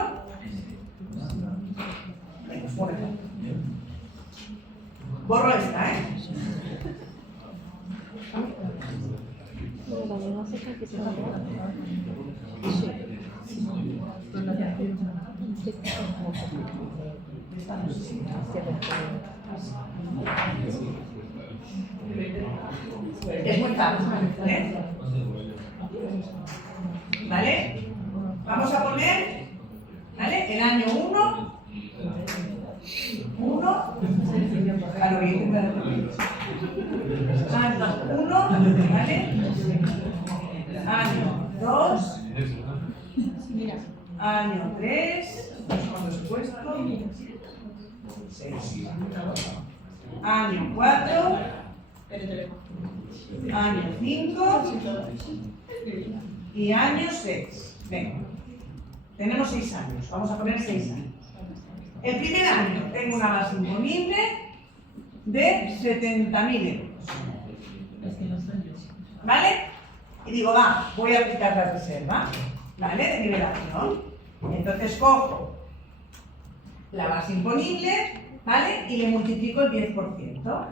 Venga, os pongo un ejemplo. Borro esta, ¿eh? Es muy fácil, ¿vale? ¿Vale? Vamos a poner, ¿vale? El año 1, a lo bien, año 1, ¿vale? Año 2, año 3, ¿cuánto he puesto? 6. Año 4, año 5 y año 6. Venga, tenemos 6 años, vamos a poner 6 años. El primer año tengo una base imponible de 70.000 euros. ¿Vale? Y digo, va, voy a aplicar la reserva, ¿vale? De nivelación. Entonces cojo la base imponible, ¿vale? Y le multiplico el 10%.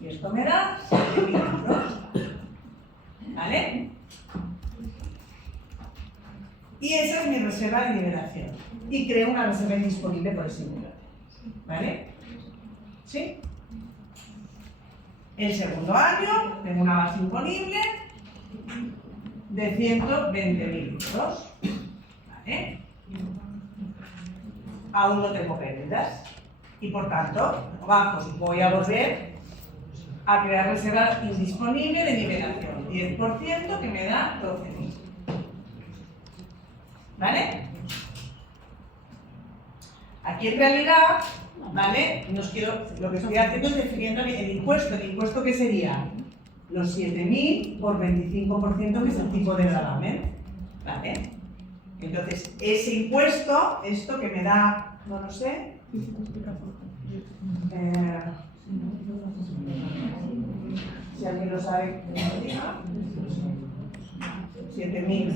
Y esto me da 7.000 euros. ¿Vale? Y esa es mi reserva de nivelación. Y creo una reserva indisponible por ese importe. ¿Vale? ¿Sí? El segundo año tengo una base imponible de 120.000 euros. ¿Vale? Aún no tengo pérdidas. Y por tanto, pues voy a volver a crear reserva indisponible de nivelación. 10% que me da 12.000. ¿Vale? Aquí en realidad, ¿vale? Lo que estoy haciendo es definiendo el impuesto. ¿El impuesto qué sería? Los 7.000 por 25%, que es el tipo de gravamen. ¿Vale? Entonces, ese impuesto, esto que me da, no lo sé, si alguien lo sabe, 7.000.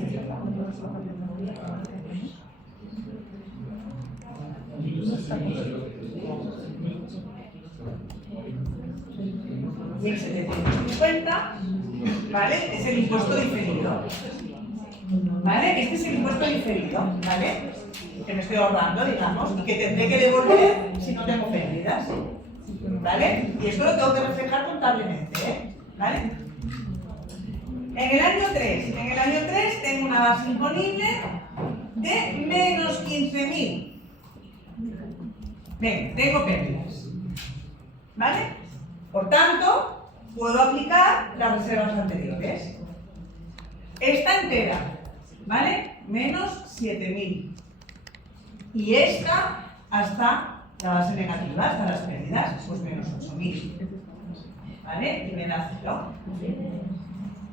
$1.750, ¿vale? Es el impuesto diferido. ¿Vale? Este es el impuesto diferido, ¿vale? Que me estoy ahorrando, digamos, y que tendré que devolver si no tengo pérdidas. ¿Vale? Y esto lo tengo que reflejar contablemente, ¿eh? ¿Vale? En el año 3 tengo una base imponible de menos 15.000. Venga, tengo pérdidas. ¿Vale? Por tanto, puedo aplicar las reservas anteriores. Esta entera, ¿vale? Menos 7.000. Y esta hasta la base negativa, hasta las pérdidas, pues menos 8.000. ¿Vale? Y me da 0.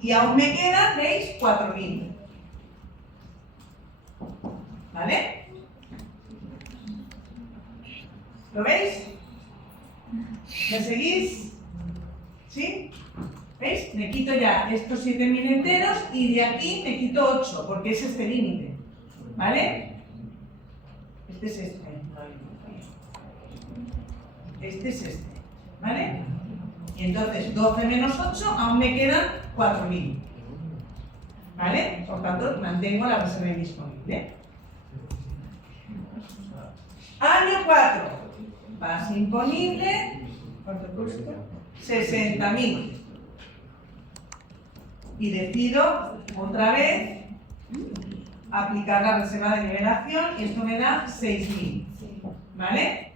Y aún me quedan, ¿veis? 4.000. ¿Vale? ¿Lo veis? ¿Me seguís? ¿Sí? ¿Veis? Me quito ya estos 7.000 enteros y de aquí me quito 8, porque es este límite. ¿Vale? Este es este. Este es este. ¿Vale? Y entonces 12 menos 8, aún me quedan 4.000. ¿Vale? Por tanto, mantengo la reserva indisponible. Año 4, base imponible, ¿cuánto cuesta? 60.000. Y decido otra vez aplicar la reserva de nivelación y esto me da 6.000. ¿Vale?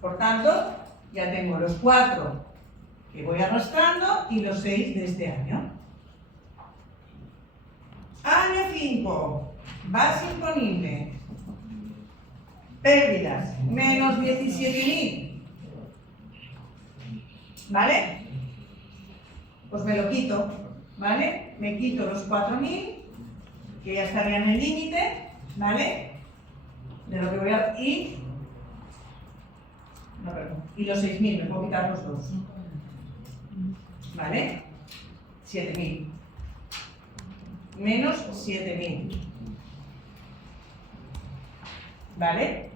Por tanto, ya tengo los 4 que voy arrastrando y los 6 de este año. Año 5, base imponible. Pérdidas, menos 17.000. ¿Vale? Pues me lo quito, ¿vale? Me quito los 4.000, que ya estarían en el límite, ¿vale? De lo que voy a... Y los 6.000, me puedo quitar los dos. ¿Vale? 7.000. Menos 7.000. ¿Vale?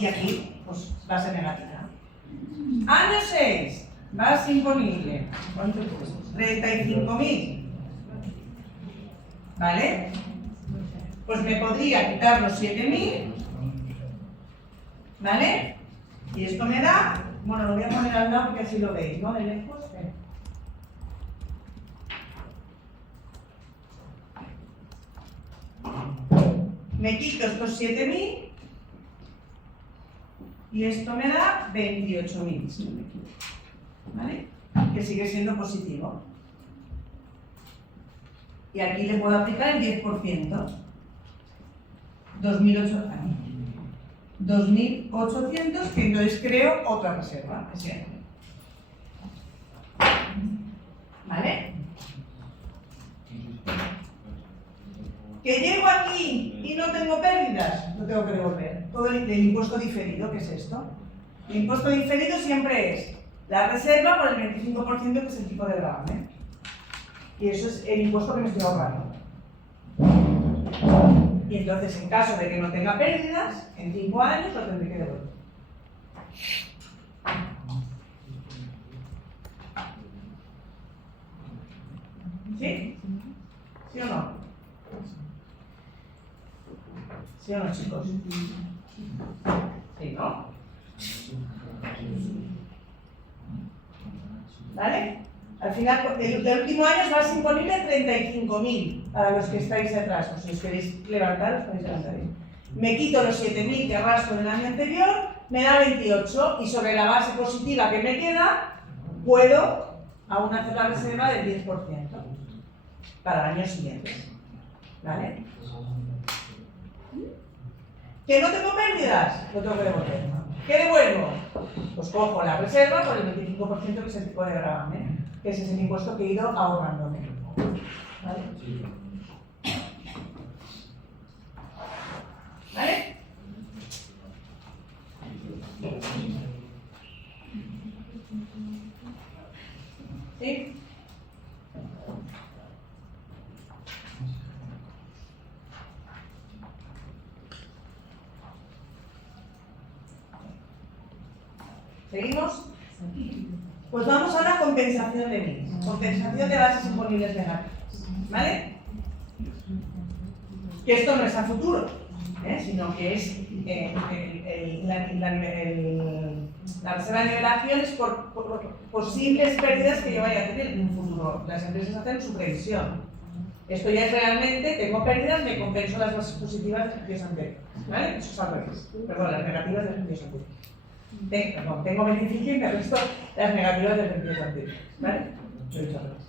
Y aquí, pues, base negativa. Año 6, base imponible. ¿Cuánto es? 35.000. ¿Vale? Pues me podría quitar los 7.000. ¿Vale? Y esto me da, bueno, lo voy a poner al lado porque así lo veis, ¿no? De lejos. Me quito estos 7.000 y esto me da 28.000, si no me equivoco. ¿Vale? Que sigue siendo positivo. Y aquí le puedo aplicar el 10%. 2.800, que entonces creo otra reserva. ¿Vale? Que llego aquí y no tengo pérdidas, lo tengo que devolver. Todo el impuesto diferido, ¿qué es esto? El impuesto diferido siempre es la reserva por el 25%, que es el tipo de gravamen. Y eso es el impuesto que me estoy ahorrando. Y entonces, en caso de que no tenga pérdidas, en 5 años lo tendré que devolver. ¿Sí? ¿Sí o no? ¿Sí o no, chicos? Sí, ¿no? ¿Vale? Al final, el último año es base imponible 35.000 para los que estáis atrás. Pues si os queréis levantar, os podéis levantar. Me quito los 7.000 que arrastro del año anterior, me da 28 y sobre la base positiva que me queda, puedo aún hacer la reserva del 10% para el año siguiente. ¿Vale? ¿Que no tengo pérdidas? Lo tengo que devolver. ¿Qué devuelvo? Pues cojo la reserva por el 25% que es el tipo de gravamen, que ese es el impuesto que he ido ahorrándome. ¿Vale? ¿Vale? ¿Sí? ¿Seguimos? Pues vamos a la compensación de BIS, compensación de bases imponibles negativas, ¿vale? Que esto no es a futuro, sino que es la reserva de nivelación es por posibles pérdidas que yo vaya a tener en un futuro. Las empresas hacen su previsión. Esto ya es realmente, tengo pérdidas, me compenso las bases positivas de ejercicios anteriores, ¿vale? Eso es al revés, perdón, las negativas de ejercicios anteriores. Tengo beneficio y me resto las negativas del ejercicio anterior, ¿vale? Lo he dicho al revés.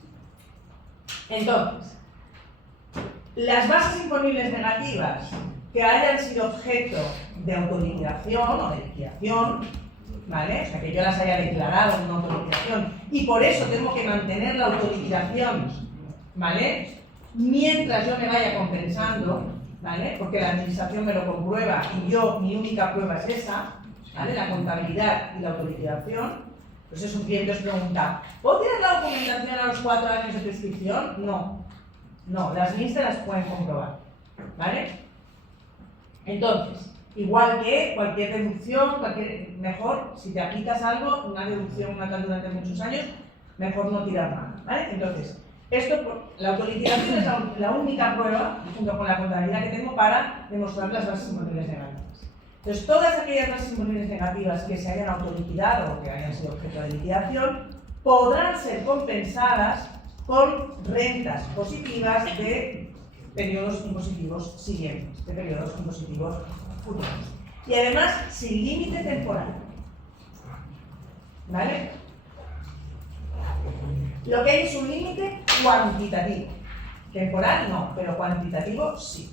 Entonces, las bases imponibles negativas que hayan sido objeto de autoliquidación o de liquidación, ¿vale? O sea, que yo las haya declarado en una autoliquidación y por eso tengo que mantener la autoliquidación, ¿vale? Mientras yo me vaya compensando, ¿vale? Porque la administración me lo comprueba y yo, mi única prueba es esa, ¿vale? La contabilidad y la autoliquidación. Pues es un cliente os pregunta, ¿puedo tirar la documentación a los 4 años de prescripción? No. No, las MIS te las pueden comprobar, ¿vale? Entonces, igual que cualquier deducción, mejor, si te aplicas algo, una deducción, una tal durante muchos años, mejor no tirar nada, ¿vale? Entonces, la autoliquidación es la única prueba, junto con la contabilidad que tengo, para demostrar las bases imponibles negativas. Entonces, todas aquellas bases imponibles negativas que se hayan autoliquidado o que hayan sido objeto de liquidación podrán ser compensadas con rentas positivas de periodos impositivos siguientes, de periodos impositivos futuros. Y además, sin límite temporal. ¿Vale? Lo que hay es un límite cuantitativo. Temporal no, pero cuantitativo sí.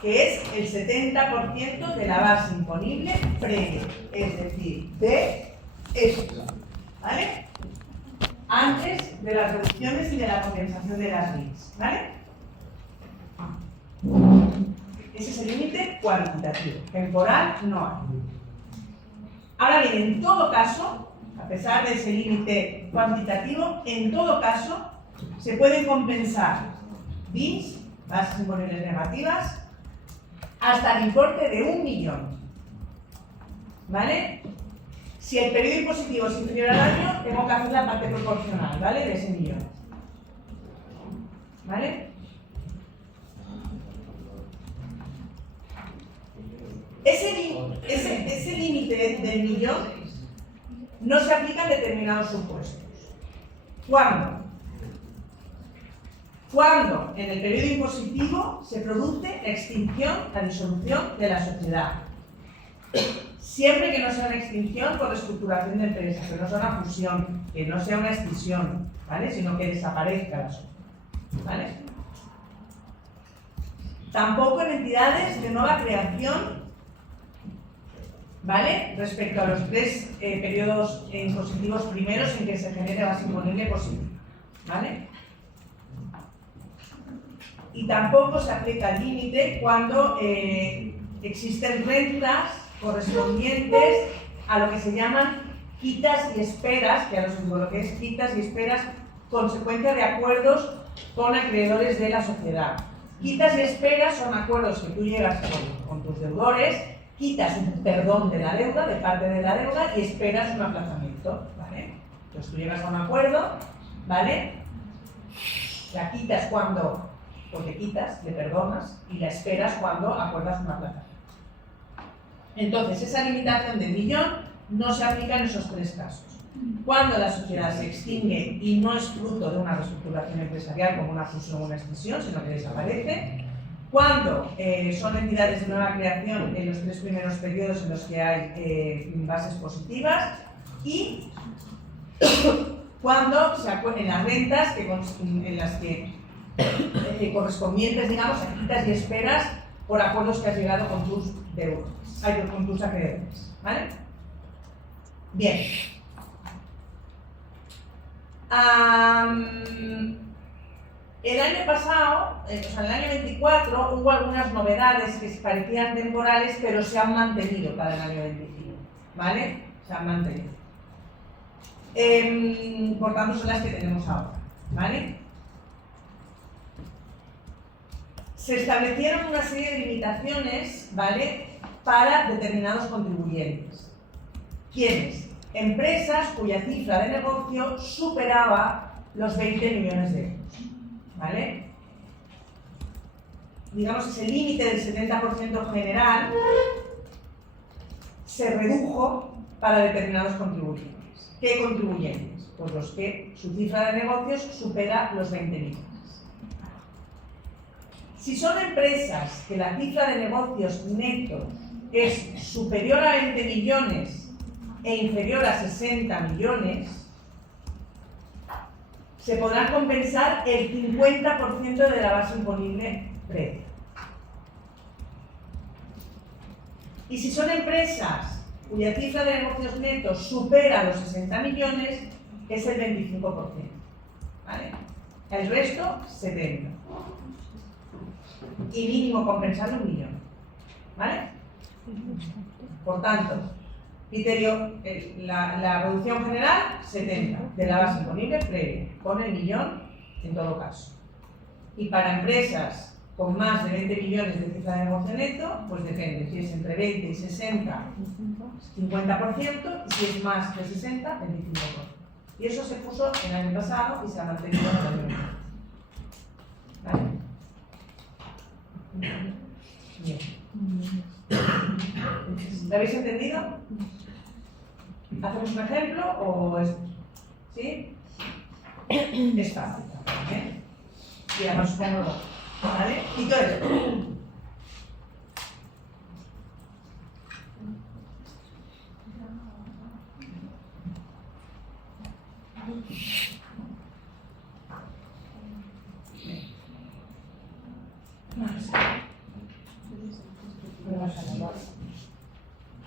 Que es el 70% de la base imponible previa, es decir, de esto. ¿Vale? Antes de las reducciones y de la compensación de las RICs. ¿Vale? Ese es el límite cuantitativo. Temporal no hay. Ahora bien, en todo caso, a pesar de ese límite cuantitativo, en todo caso se pueden compensar BINs, bases imponibles negativas, hasta el importe de 1 millón. ¿Vale? Si el periodo impositivo es inferior al año, tengo que hacer la parte proporcional, ¿vale? De ese millón. ¿Vale? Ese límite del millón no se aplica en determinados supuestos. ¿Cuándo? Cuando en el periodo impositivo se produce la extinción, la disolución de la sociedad. Siempre que no sea una extinción por reestructuración de empresas, que no sea una fusión, que no sea una extinción, ¿vale? Sino que desaparezca la sociedad, ¿vale? Tampoco en entidades de nueva creación, ¿vale? Respecto a los 3 periodos impositivos primeros en que se genere base imponible posible, ¿vale? Y tampoco se aplica el límite cuando existen rentas correspondientes a lo que se llaman quitas y esperas, que ahora os digo lo que es quitas y esperas, consecuencia de acuerdos con acreedores de la sociedad. Quitas y esperas son acuerdos que tú llegas con tus deudores, quitas un perdón de la deuda, de parte de la deuda, y esperas un aplazamiento, ¿vale? Entonces tú llegas a un acuerdo, ¿vale? La quitas cuando, pues le quitas, le perdonas, y la esperas cuando acuerdas un aplazamiento. Entonces, esa limitación del millón no se aplica en esos 3 casos. Cuando la sociedad se extingue y no es fruto de una reestructuración empresarial como una fusión o una extinción, sino que desaparece. Cuando son entidades de nueva creación en los 3 primeros periodos en los que hay bases positivas. Y cuando se acuerden las rentas en las que correspondientes, digamos, a quitas y esperas por acuerdos que has llegado con tus deudores, con tus acreedores, ¿vale? Bien. El año pasado, o sea, en el año 24, hubo algunas novedades que parecían temporales, pero se han mantenido para el año 25, ¿vale? Se han mantenido. Por tanto, son las que tenemos ahora, ¿vale? Se establecieron una serie de limitaciones, ¿vale?, para determinados contribuyentes. ¿Quiénes? Empresas cuya cifra de negocio superaba los 20 millones de euros, ¿vale? Digamos, ese límite del 70% general se redujo para determinados contribuyentes. ¿Qué contribuyentes? Pues los que su cifra de negocios supera los 20 millones. Si son empresas que la cifra de negocios netos es superior a 20 millones e inferior a 60 millones, se podrá compensar el 50% de la base imponible previa. Y si son empresas cuya cifra de negocios netos supera los 60 millones, es el 25%. ¿Vale? El resto, 70%. Y mínimo compensable 1 millón. ¿Vale? Por tanto, criterio, la reducción general, 70 de la base imponible previa, con el millón en todo caso. Y para empresas con más de 20 millones de cifra de negocio neto, pues depende, si es entre 20 y 60, 50%, y si es más de 60, 25%. Y eso se puso el año pasado y se ha mantenido en el año pasado. ¿Vale? Bien. ¿Lo habéis entendido? ¿Hacemos un ejemplo o es...? ¿Sí? Es fácil. ¿Eh? Y además pongo, ¿vale? Y todo esto.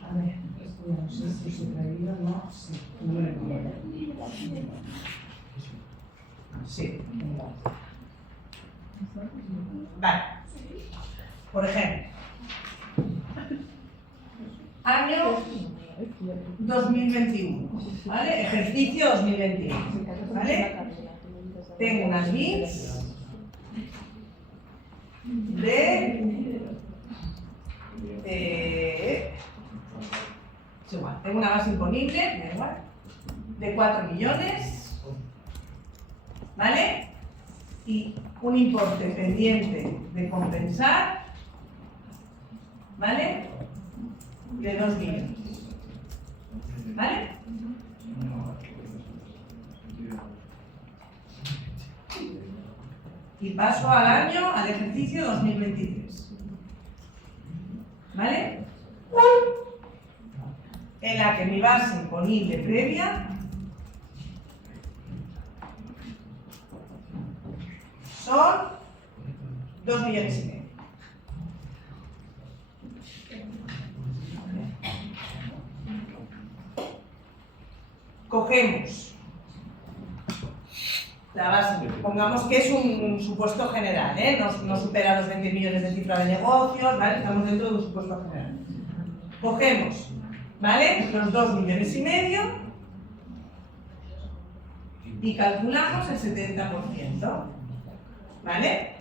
A ver, esto ya no sé si se traído o no. Sí, no me entiendo. Sí, vale. Por ejemplo, año 2021, ¿vale? Ejercicio 2021, ¿vale? Tengo unas bins es igual, tengo una base imponible, da igual, de 4 millones, ¿vale? Y un importe pendiente de compensar, ¿vale? De 2 millones, ¿vale? Y paso al ejercicio 2023, ¿vale? En la que mi base imponible previa son 2 millones y medio. Cogemos la base, pongamos que es un supuesto general, ¿eh? No supera los 20 millones de cifra de negocios, ¿vale? Estamos dentro de un supuesto general. Cogemos, ¿vale? Los 2 millones y medio y calculamos el 70%, ¿vale?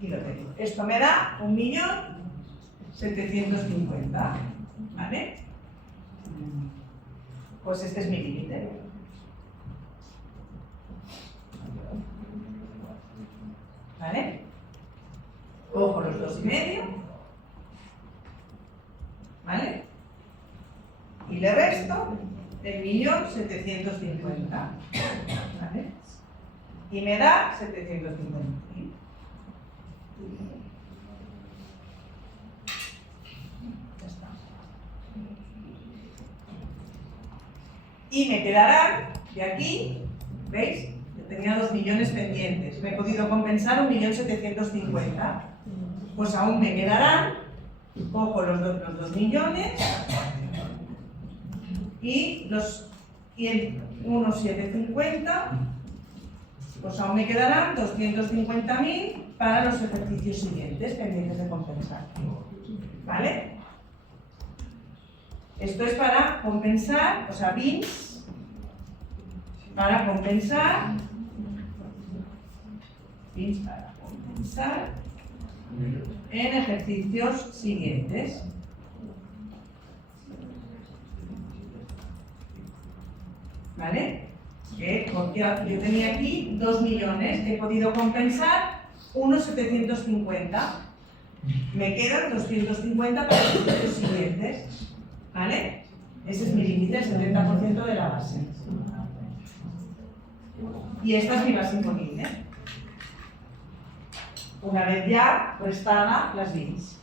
Y lo tengo. Esto me da 1.750.000, ¿vale? Pues este es mi límite. ¿Vale? Cojo los 2 y medio, ¿vale? Y le resto el 1.750.000, ¿vale? Y me da 750.000. Ya está. Y me quedarán de aquí, ¿veis? Tenía 2 millones pendientes, me he podido compensar 1.750.000. Pues aún me quedarán, cojo los 2 millones y el 1.750.000, pues aún me quedarán 250.000 para los ejercicios siguientes pendientes de compensar. ¿Vale? Esto es para compensar, o sea, bins, para compensar en ejercicios siguientes. ¿Vale? Porque yo tenía aquí 2 millones, he podido compensar unos 750. Me quedan 250 para los ejercicios siguientes. ¿Vale? Ese es mi límite, el 70% de la base. Y esta es mi base imponible. Una vez ya prestada las bins.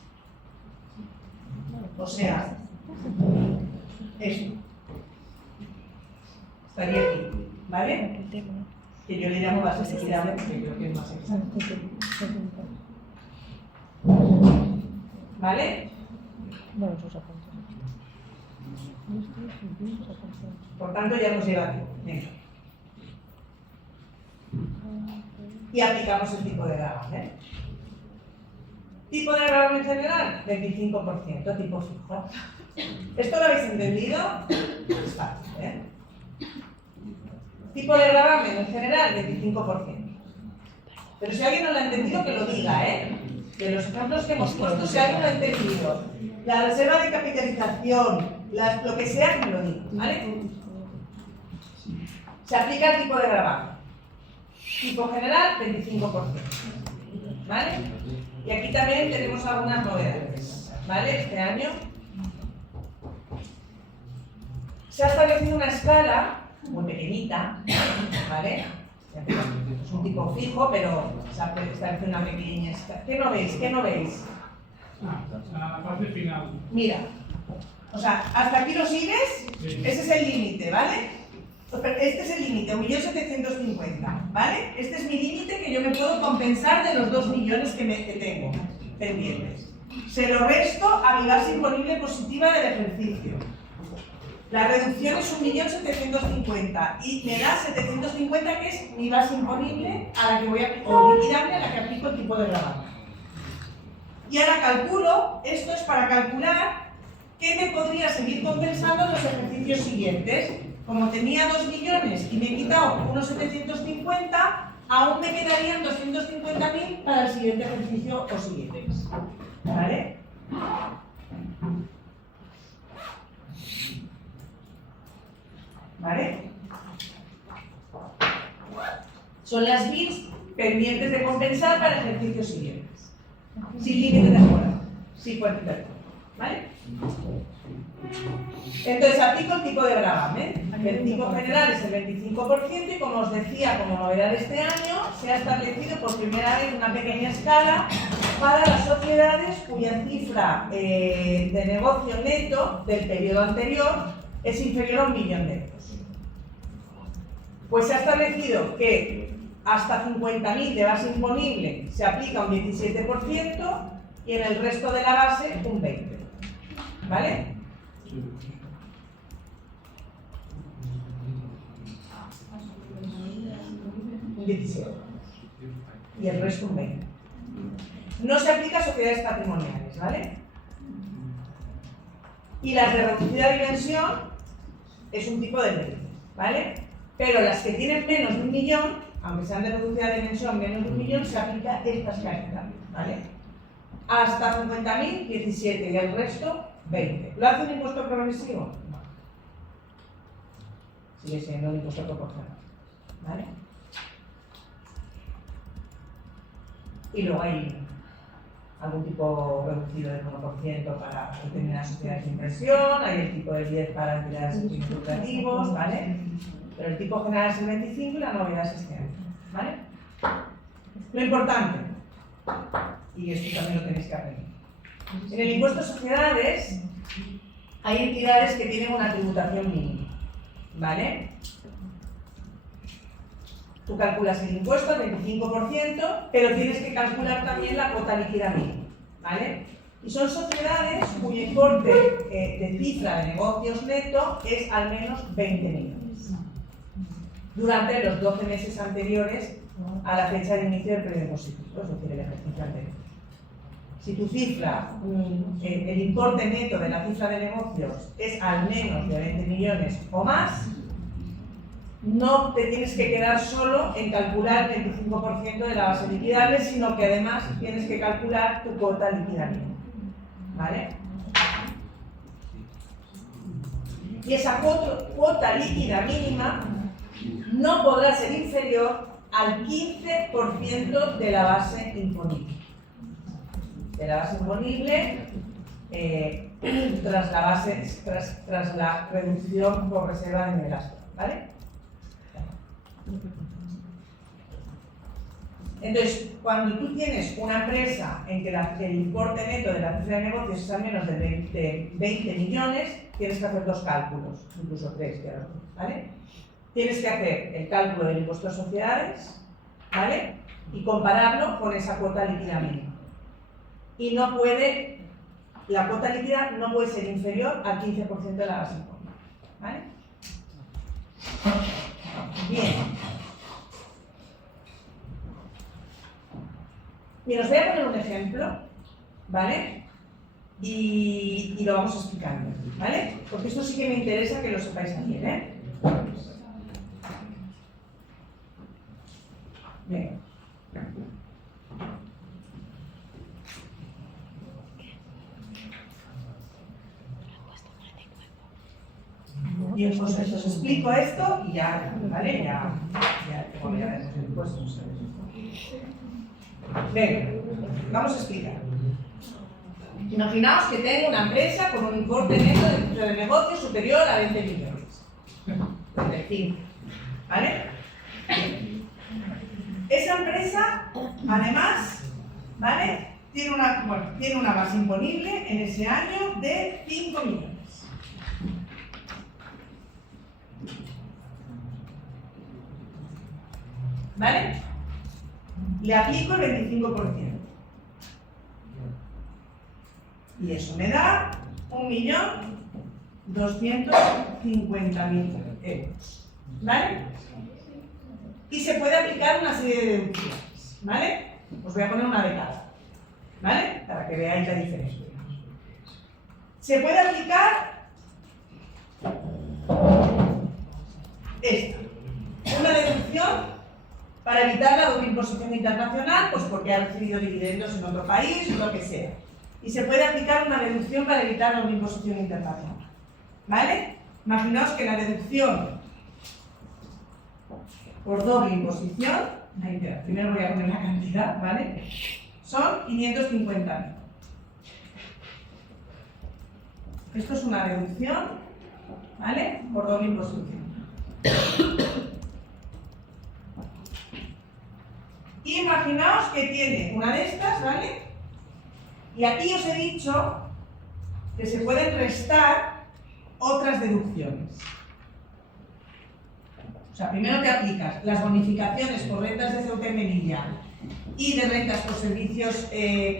O sea, esto. Estaría aquí, ¿vale? Que yo le llamo base liquidable porque creo que es más exacto. ¿Vale? Por tanto, ya hemos llegado aquí. Venga. Y aplicamos el tipo de gravamen. Tipo de gravamen general, 25%, tipo fijo. ¿Esto lo habéis entendido? Es fácil, ¿eh? Tipo de gravamen en general, 25%. Pero si alguien no lo ha entendido, que lo diga, ¿eh? De los ejemplos que hemos puesto, si alguien no lo ha entendido, la reserva de capitalización, lo que sea, que me lo diga, ¿vale? Se aplica el tipo de gravamen. Tipo general, 25%. ¿Vale? Y aquí también tenemos algunas novedades. ¿Vale? Este año se ha establecido una escala muy pequeñita, ¿vale? Es un tipo fijo, pero se ha establecido una pequeña escala. ¿Qué no veis? ¿Qué no veis? La parte final. Mira, o sea, hasta aquí lo sigues, Sí. ese es el límite, ¿vale? Este es el límite, 1.750.000, ¿vale? Este es mi límite que yo me puedo compensar de los 2 millones que tengo pendientes. Se lo resto a mi base imponible positiva del ejercicio. La reducción es 1.750.000 y me da 750, que es mi base imponible a la que voy a o liquidable a la que aplico el tipo de gravamen. Y ahora calculo, esto es para calcular qué me podría seguir compensando en los ejercicios siguientes. Como tenía 2 millones y me he quitado unos 750, aún me quedarían 250.000 para el siguiente ejercicio o siguientes. ¿Vale? ¿Vale? Son las BINs pendientes de compensar para ejercicios siguientes. Sin límite temporal. Sin cuantitativo. ¿Vale? Entonces aplico el tipo de gravamen. El tipo general es el 25% y, como os decía, como novedad de este año, se ha establecido por primera vez una pequeña escala para las sociedades cuya cifra de negocio neto del periodo anterior es inferior a 1 millón de euros. Pues se ha establecido que hasta 50.000 de base imponible se aplica un 17% y en el resto de la base un 20%. ¿Vale? Un 17%. Y el resto un 20%. No se aplica a sociedades patrimoniales, ¿vale? Y las de reducida dimensión es un tipo de ley, ¿vale? Pero las que tienen menos de 1 millón, aunque sean de reducida dimensión menos de 1 millón, se aplica esta escala, ¿vale? Hasta 50.000, 17, y el resto, 20. ¿Lo hace un impuesto progresivo? No. Sigue siendo un impuesto proporcional, ¿vale? Y luego hay algún tipo reducido del 1% para determinadas sociedades de inversión, hay el tipo de 10 para entidades sin fines lucrativos, ¿vale? Pero el tipo general es el 25 y la novedad es este año, ¿vale? Lo importante, y esto también lo tenéis que aprender. En el impuesto de sociedades hay entidades que tienen una tributación mínima, ¿vale? Tú calculas el impuesto al 25%, pero tienes que calcular también la cuota líquida mínima, ¿vale? Y son sociedades cuyo importe de cifra de negocios neto es al menos 20 millones durante los 12 meses anteriores a la fecha de inicio del periodo impositivo, es decir, el ejercicio anterior. Si tu cifra, el importe neto de la cifra de negocios es al menos de 20 millones o más, no te tienes que quedar solo en calcular el 25% de la base liquidable, sino que además tienes que calcular tu cuota líquida mínima, ¿vale? Y esa cuota líquida mínima no podrá ser inferior al 15% de la base imponible. De la base imponible tras la reducción por reserva de gasto, ¿vale? Entonces, cuando tú tienes una empresa en que el importe neto de la cifra de negocios es al menos de 20 millones, tienes que hacer 2 cálculos, incluso 3, ¿vale? Tienes que hacer el cálculo del impuesto de sociedades, ¿vale? Y compararlo con esa cuota líquida mínima. Y la cuota líquida no puede ser inferior al 15% de la base imponible, ¿vale? Bien. Bien, os voy a poner un ejemplo, ¿vale? Y lo vamos explicando, ¿vale? Porque esto sí que me interesa que lo sepáis también, ¿eh? Bien. Y os explico esto y ya, ¿vale? Bueno, ya veremos el impuesto. Venga, vamos a explicar. Imaginaos que tengo una empresa con un importe neto de negocio superior a 20 millones. 35, ¿vale? Esa empresa, además, ¿vale? Tiene una base imponible en ese año de 5 millones. ¿Vale? Le aplico el 25%. Y eso me da 1.250.000 euros. ¿Vale? Y se puede aplicar una serie de deducciones. ¿Vale? Os voy a poner una de cada. ¿Vale? Para que veáis la diferencia. Se puede aplicar esta. Una deducción para evitar la doble imposición internacional, pues porque ha recibido dividendos en otro país o lo que sea. Y se puede aplicar una deducción para evitar la doble imposición internacional. ¿Vale? Imaginaos que la deducción por doble imposición, primero voy a poner la cantidad, ¿vale? Son 550.000. Esto es una deducción, ¿vale? Por doble imposición. Imaginaos que tiene una de estas, ¿vale? Y aquí os he dicho que se pueden restar otras deducciones. O sea, primero te aplicas las bonificaciones por rentas de Ceuta y Melilla y de rentas por servicios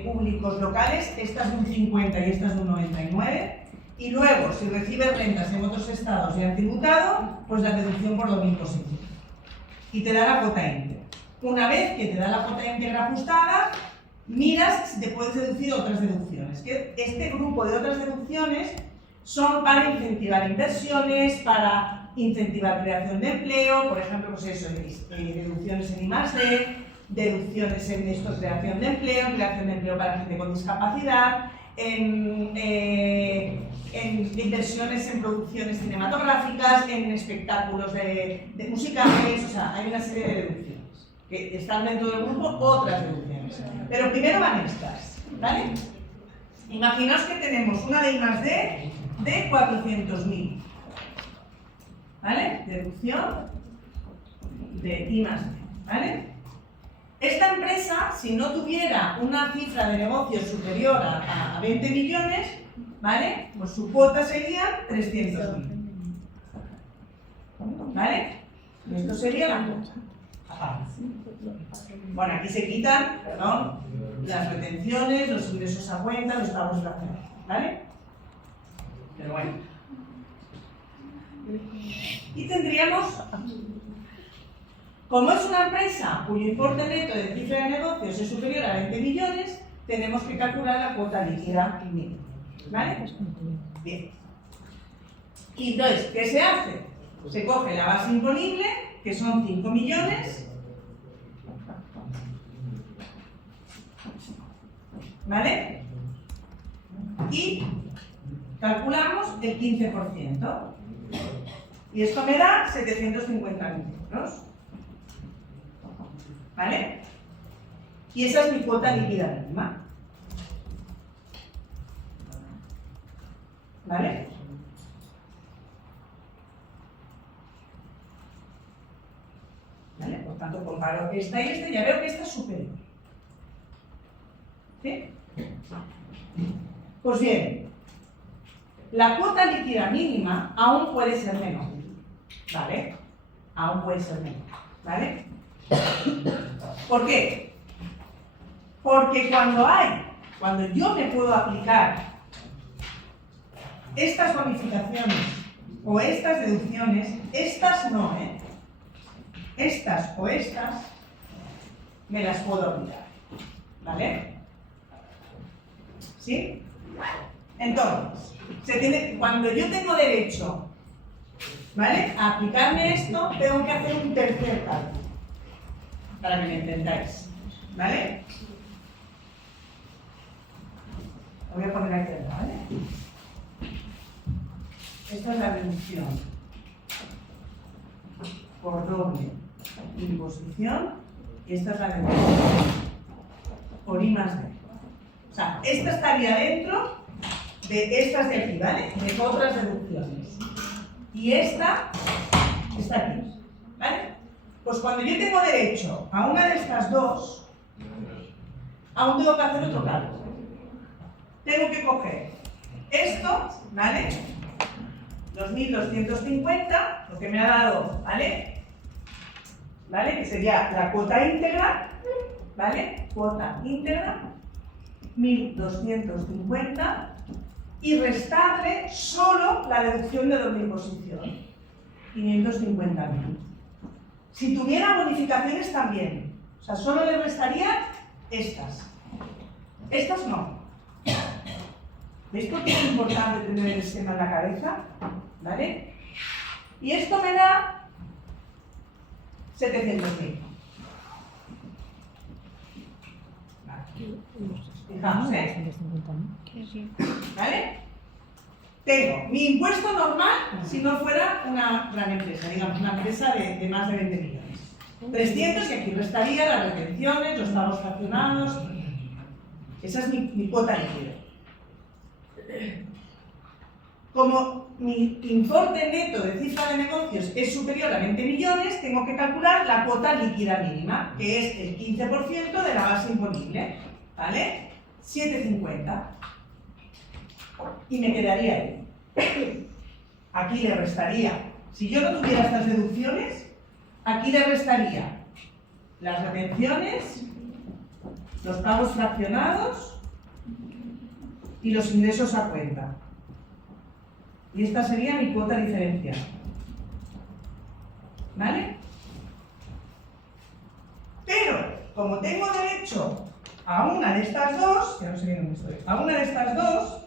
públicos locales, estas de un 50 y estas de un 99, y luego, si recibes rentas en otros estados y han tributado, pues la deducción por doble imposición. Y te da la cuota íntegra. Una vez que te da la cuota íntegra ajustada, miras si te puedes deducir otras deducciones. Que este grupo de otras deducciones son para incentivar inversiones, para incentivar creación de empleo, por ejemplo, pues eso, deducciones en I+D, deducciones en creación de empleo para gente con discapacidad, en inversiones en producciones cinematográficas, en espectáculos de musicales, o sea, hay una serie de deducciones que están dentro del grupo, otras deducciones. Pero primero van estas, ¿vale? Imaginaos que tenemos una de I+D de 400.000, ¿vale? Deducción de I+D, ¿vale? Esta empresa, si no tuviera una cifra de negocio superior a 20 millones, ¿vale? Pues su cuota sería 300.000, ¿vale? Y esto sería la cuota. Bueno, aquí se quitan, perdón, las retenciones, los ingresos a cuenta, los pagos racionales, ¿vale? Pero bueno. Y tendríamos, como es una empresa cuyo importe neto de cifra de negocios es superior a 20 millones, tenemos que calcular la cuota líquida mínima, ¿vale? Bien. Y entonces, ¿qué se hace? Se coge la base imponible, que son 5 millones, ¿vale? Y calculamos el 15%. Y esto me da 750.000 euros. ¿Vale? Y esa es mi cuota líquida mínima. ¿Vale? ¿Vale? Por tanto, comparo esta y esta y ya veo que esta es superior. ¿Sí? Pues bien, la cuota líquida mínima aún puede ser menor, ¿vale? Aún puede ser menor, ¿vale? ¿Por qué? Porque cuando yo me puedo aplicar estas bonificaciones o estas deducciones, estas no, ¿eh? Estas o estas me las puedo aplicar, ¿vale? ¿Sí? Entonces, cuando yo tengo derecho, ¿vale?, a aplicarme esto, tengo que hacer un tercer cálculo, para que me entendáis, ¿vale? Lo voy a poner aquí, ¿vale? Esta es la reducción por doble imposición y esta es la de por I más D. O sea, esta estaría dentro de estas de aquí, ¿vale? De otras deducciones. Y esta está aquí, ¿vale? Pues cuando yo tengo derecho a una de estas dos, aún tengo que hacer otro cálculo. Tengo que coger esto, ¿vale? 2.250, lo que me ha dado, ¿vale? ¿Vale? Que sería la cuota íntegra, ¿vale? Cuota íntegra, 1.250, y restarle solo la deducción de doble imposición, 550.000. Si tuviera bonificaciones también, o sea, solo le restaría estas. Estas no. ¿Veis por qué es importante tener el esquema en la cabeza? ¿Vale? Y esto me da 700.000. Fijaos, ¿eh? ¿Vale? Tengo mi impuesto normal si no fuera una gran empresa, digamos, una empresa de más de 20 millones. 300 y aquí restaría las retenciones, los pagos fraccionados. Esa es mi cuota líquida. Como mi importe neto de cifra de negocios es superior a 20 millones, tengo que calcular la cuota líquida mínima, que es el 15% de la base imponible, ¿vale? 750. Y me quedaría ahí. Aquí le restaría, si yo no tuviera estas deducciones, aquí le restaría las retenciones, los pagos fraccionados y los ingresos a cuenta. Y esta sería mi cuota diferencial. ¿Vale? Pero, como tengo derecho a una de estas dos, ya no sé bien dónde estoy, a una de estas dos,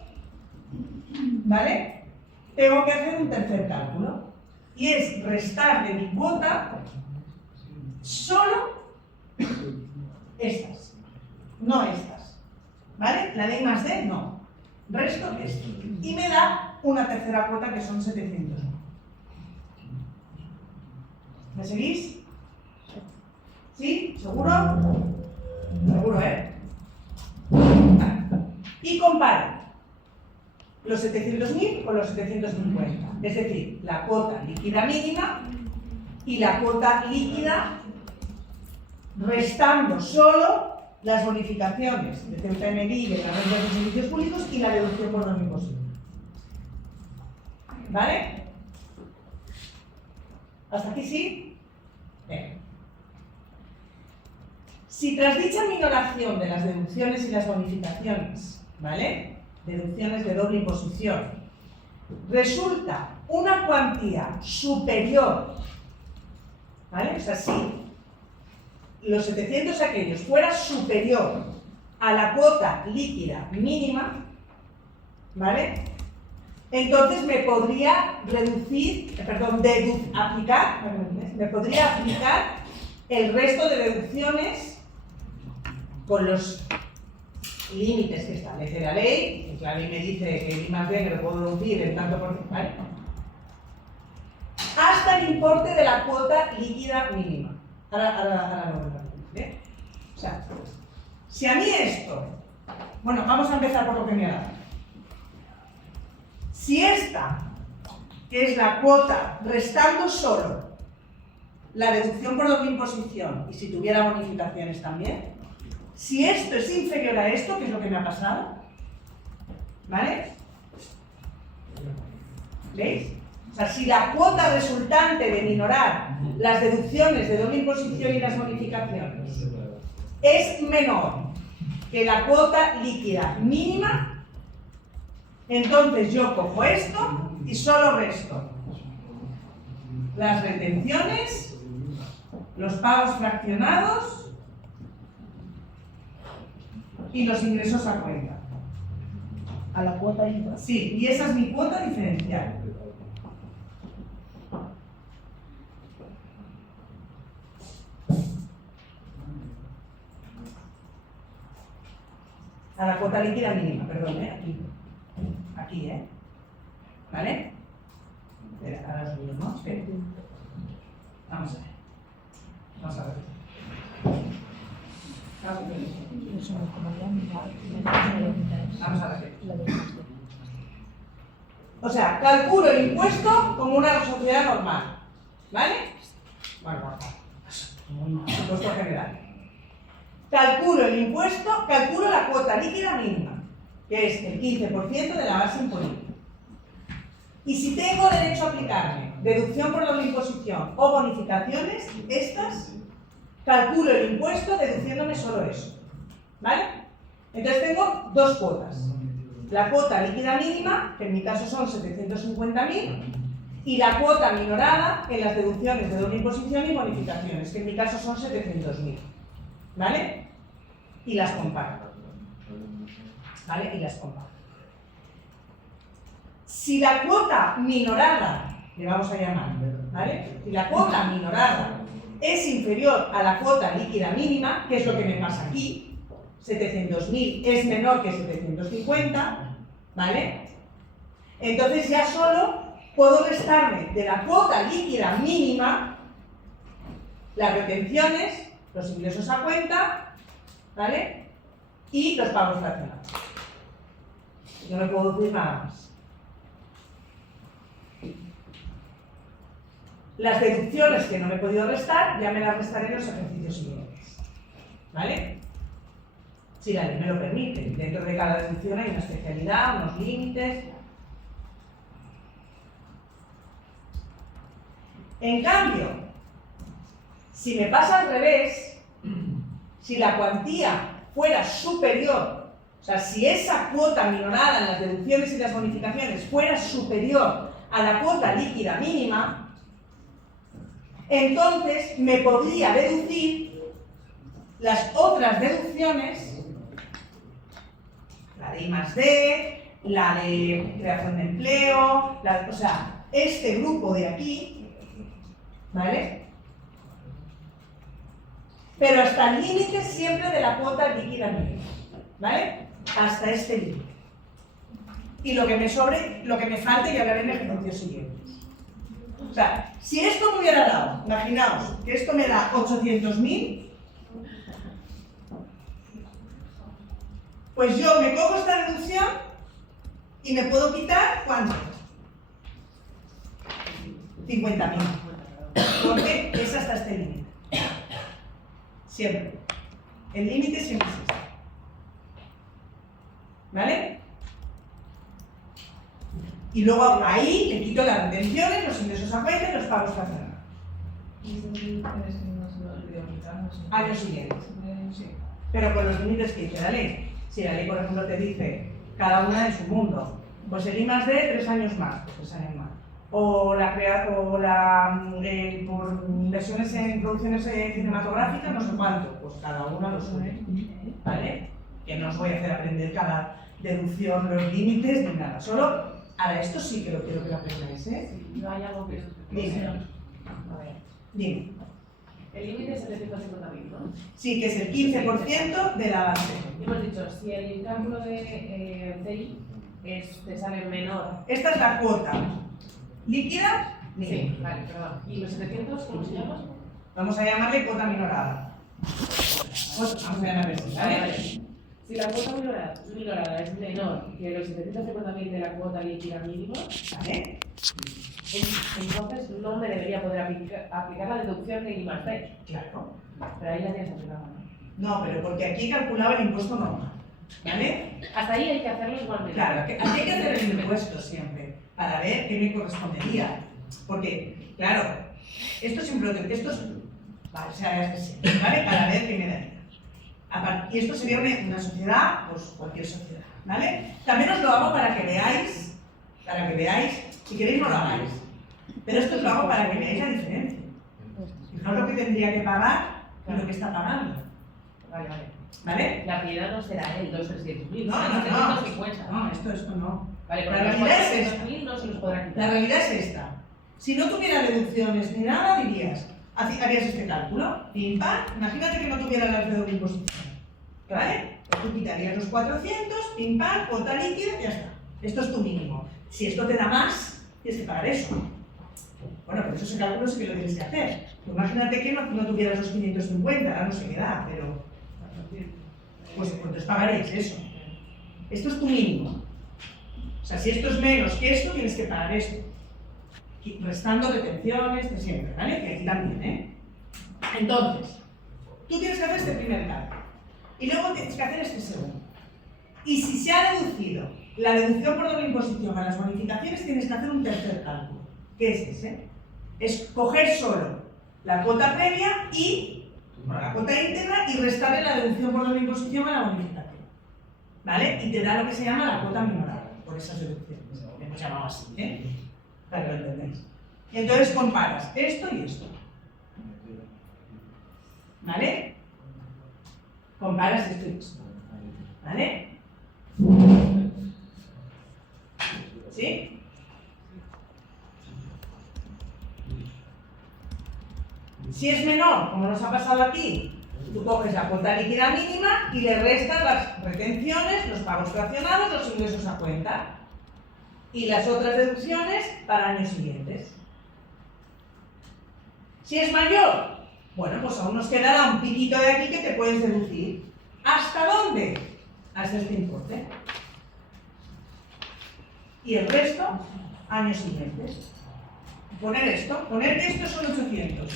¿vale? Tengo que hacer un tercer cálculo. Y es restar de mi cuota solo estas, no estas. ¿Vale? La de I más D, no. Resto esto. Y me da una tercera cuota que son 700. ¿Me seguís? ¿Sí? ¿Seguro? Seguro, ¿eh? Vale. Y comparo los 700.000 con los 750. Es decir, la cuota líquida mínima y la cuota líquida restando solo las bonificaciones de CEUTA-MDI, de las rentas de servicios públicos y la deducción por doble imposición. ¿Vale? ¿Hasta aquí sí? Bien. Si tras dicha minoración de las deducciones y las bonificaciones, ¿vale? Deducciones de doble imposición, resulta una cuantía superior, ¿vale? O sea, si los 700 aquellos fuera superior a la cuota líquida mínima, ¿vale? Entonces me podría aplicar el resto de deducciones con los límites que establece la ley, que la ley me dice que el I más D me lo puedo deducir en tanto por ciento, ¿vale? Hasta el importe de la cuota líquida mínima. Ahora lo veremos, ¿eh? O sea, si a mí esto, bueno, vamos a empezar por lo que me ha dado. Si esta, que es la cuota, restando solo la deducción por doble imposición, y si tuviera bonificaciones también, si esto es inferior a esto, que es lo que me ha pasado, ¿vale? ¿Veis? O sea, si la cuota resultante de minorar las deducciones de doble imposición y las bonificaciones es menor que la cuota líquida mínima, entonces yo cojo esto y solo resto las retenciones, los pagos fraccionados y los ingresos a cuenta. A la cuota IVA. Sí, y esa es mi cuota diferencial. A la cuota líquida mínima, perdón, aquí. Aquí, ¿vale? Espera, ahora os digo, ¿no? Espera. Vamos a ver. Vamos a ver. O sea, calculo el impuesto como una sociedad normal. ¿Vale? Bueno, como un impuesto general. Calculo el impuesto, calculo la cuota líquida mínima, que es el 15% de la base imponible. Y si tengo derecho a aplicarme deducción por doble imposición o bonificaciones, estas, calculo el impuesto deduciéndome solo eso. ¿Vale? Entonces tengo dos cuotas. La cuota líquida mínima, que en mi caso son 750.000, y la cuota minorada en las deducciones de doble imposición y bonificaciones, que en mi caso son 700.000. ¿Vale? Y las comparo. ¿Vale? Y las comparo. Si la cuota minorada, le vamos a llamar, ¿vale? Si la cuota minorada es inferior a la cuota líquida mínima, que es lo que me pasa aquí, 700.000 es menor que 750, ¿vale? Entonces ya solo puedo restarme de la cuota líquida mínima las retenciones, los ingresos a cuenta, ¿vale? Y los pagos fraccionados. No me puedo decir nada más. Las deducciones que no me he podido restar, ya me las restaré en los ejercicios siguientes. ¿Vale? Si la ley me lo permite. Dentro de cada deducción hay una especialidad, unos límites. En cambio, si me pasa al revés, si la cuantía fuera superior, o sea, si esa cuota minorada en las deducciones y las bonificaciones fuera superior a la cuota líquida mínima, entonces me podría deducir las otras deducciones, la de I+D, la de creación de empleo, o sea, este grupo de aquí, ¿vale? Pero hasta el límite siempre de la cuota líquida mínima, ¿vale? Hasta este límite. Y lo que me sobre, lo que me falte, ya hablaré en el ejercicio siguiente. O sea, si esto me hubiera dado, imaginaos que esto me da 800.000, pues yo me cojo esta deducción y me puedo quitar, ¿cuánto? 50.000. Porque es hasta este límite. Siempre. El límite siempre es este. ¿Vale? Y luego ahí le quito las retenciones, los ingresos a cuenta y los pagos fraccionados. Años siguientes. Pero con los límites que dice la ley. Si la ley, por ejemplo, te dice cada una en su mundo, pues el I+D 3 años más, pues 3 años más. O por inversiones en producciones cinematográficas, no sé cuánto, pues cada una lo suele. ¿Vale? Que no os voy a hacer aprender cada deducción, los límites, ni nada. Solo. Ahora, esto sí que lo quiero que lo aprendáis, ¿eh? No hay algo que... Dime. A ver. Dime. El límite es 750.000, ¿no? Sí, que es el 15% de la base. Y hemos dicho, si el cálculo de DI te sale menor... Esta es la cuota líquida. Sí, vale, perdón. ¿Y los 700 cómo se llama? Vamos a llamarle cuota minorada. Pues, vamos a llamarle así, ¿vale? Vale. Si la cuota minorada es menor que los 750.000 de la cuota líquida mínima, ¿Vale? entonces no me debería poder aplicar la deducción de I+D. Claro. Pero ahí la tienes aplicada, ¿no? No, pero porque aquí he calculado el impuesto normal. ¿Vale? Hasta ahí hay que hacerlo igualmente. Claro, aquí hay que hacer el impuesto siempre, para ver qué me correspondería. Porque, claro, esto siempre lo que... Esto es... Vale, o sea, es así, ¿vale? Para ver qué me daría. Y esto sería una sociedad, pues cualquier sociedad, ¿vale? También os lo hago para que veáis, si queréis no lo hagáis, pero esto os lo hago para que veáis la diferencia. Fijaos lo que tendría que pagar y lo que está pagando. Vale, vale. ¿Vale? La realidad no será el 2.300.000, No, será no, no. 750. No, esto no. Vale, La porque los realidad es esta. 400.000 no se los podrá quitar. La realidad es esta. Si no tuviera deducciones ni nada, dirías, harías este cálculo, pim pam, imagínate que no tuviera la de doble imposición. ¿Vale? Pues tú quitarías los 400, pim pam, cuota líquida y ya está. Esto es tu mínimo. Si esto te da más, tienes que pagar eso. Bueno, pero ese cálculo sí que lo tienes que hacer. Imagínate que no tuvieras los 550, ahora no sé qué da, pero... pues entonces pagaréis eso. Esto es tu mínimo. O sea, si esto es menos que esto, tienes que pagar esto. Restando retenciones, que siempre, ¿vale? Que aquí también, ¿eh? Entonces, tú tienes que hacer este primer cálculo. Y luego tienes que hacer este segundo. Y si se ha reducido la deducción por doble imposición a las bonificaciones, tienes que hacer un tercer cálculo. ¿Qué es ese? Es coger solo la cuota previa y la cuota íntegra y restarle la deducción por doble imposición a la bonificación. ¿Vale? Y te da lo que se llama la cuota minorada, por esas deducciones. Le hemos llamado así, ¿eh? Para que lo entendáis. Y entonces comparas esto y esto. ¿Vale? Comparas esto y esto. ¿Vale? ¿Sí? Si es menor, como nos ha pasado aquí, tú coges la cuota líquida mínima y le restas las retenciones, los pagos fraccionados, los ingresos a cuenta y las otras deducciones para años siguientes. Si es mayor, bueno, pues aún nos quedará un piquito de aquí que te puedes deducir. ¿Hasta dónde? Hasta este importe. Y el resto, años siguientes. Poner que esto son 800.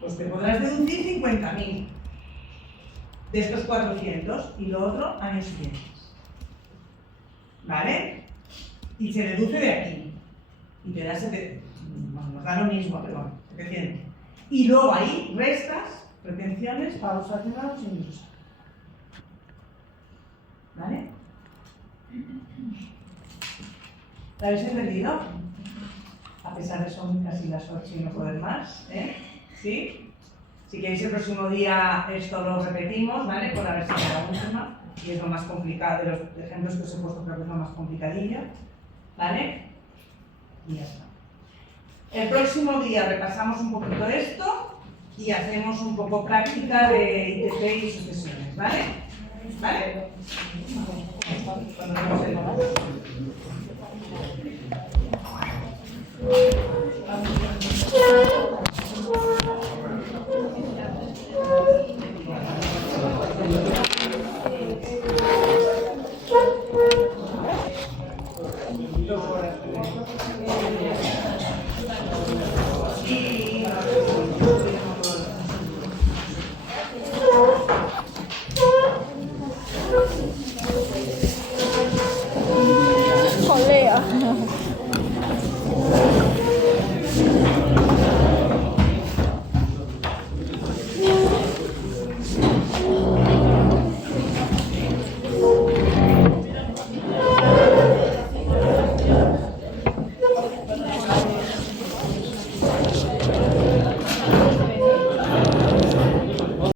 Pues te podrás deducir 50.000 de estos 400 y lo otro años siguientes. ¿Vale? Y se deduce de aquí. Y te da 700. Nos da lo mismo, pero bueno, 700. Y luego ahí restas, retenciones, pagos fraccionados y ingresos. ¿Vale? ¿La habéis entendido? A pesar de son casi las 8 y no poder más, ¿eh? ¿Sí? Si queréis el próximo día esto lo repetimos, ¿vale? Por a ver si la última, y es lo más complicado, de los ejemplos que os he puesto creo que es lo más complicadillo, ¿vale? Y ya está. El próximo día repasamos un poquito esto y hacemos un poco práctica de ITP y sucesiones, ¿vale? ¿Vale? Cuando nos vemos.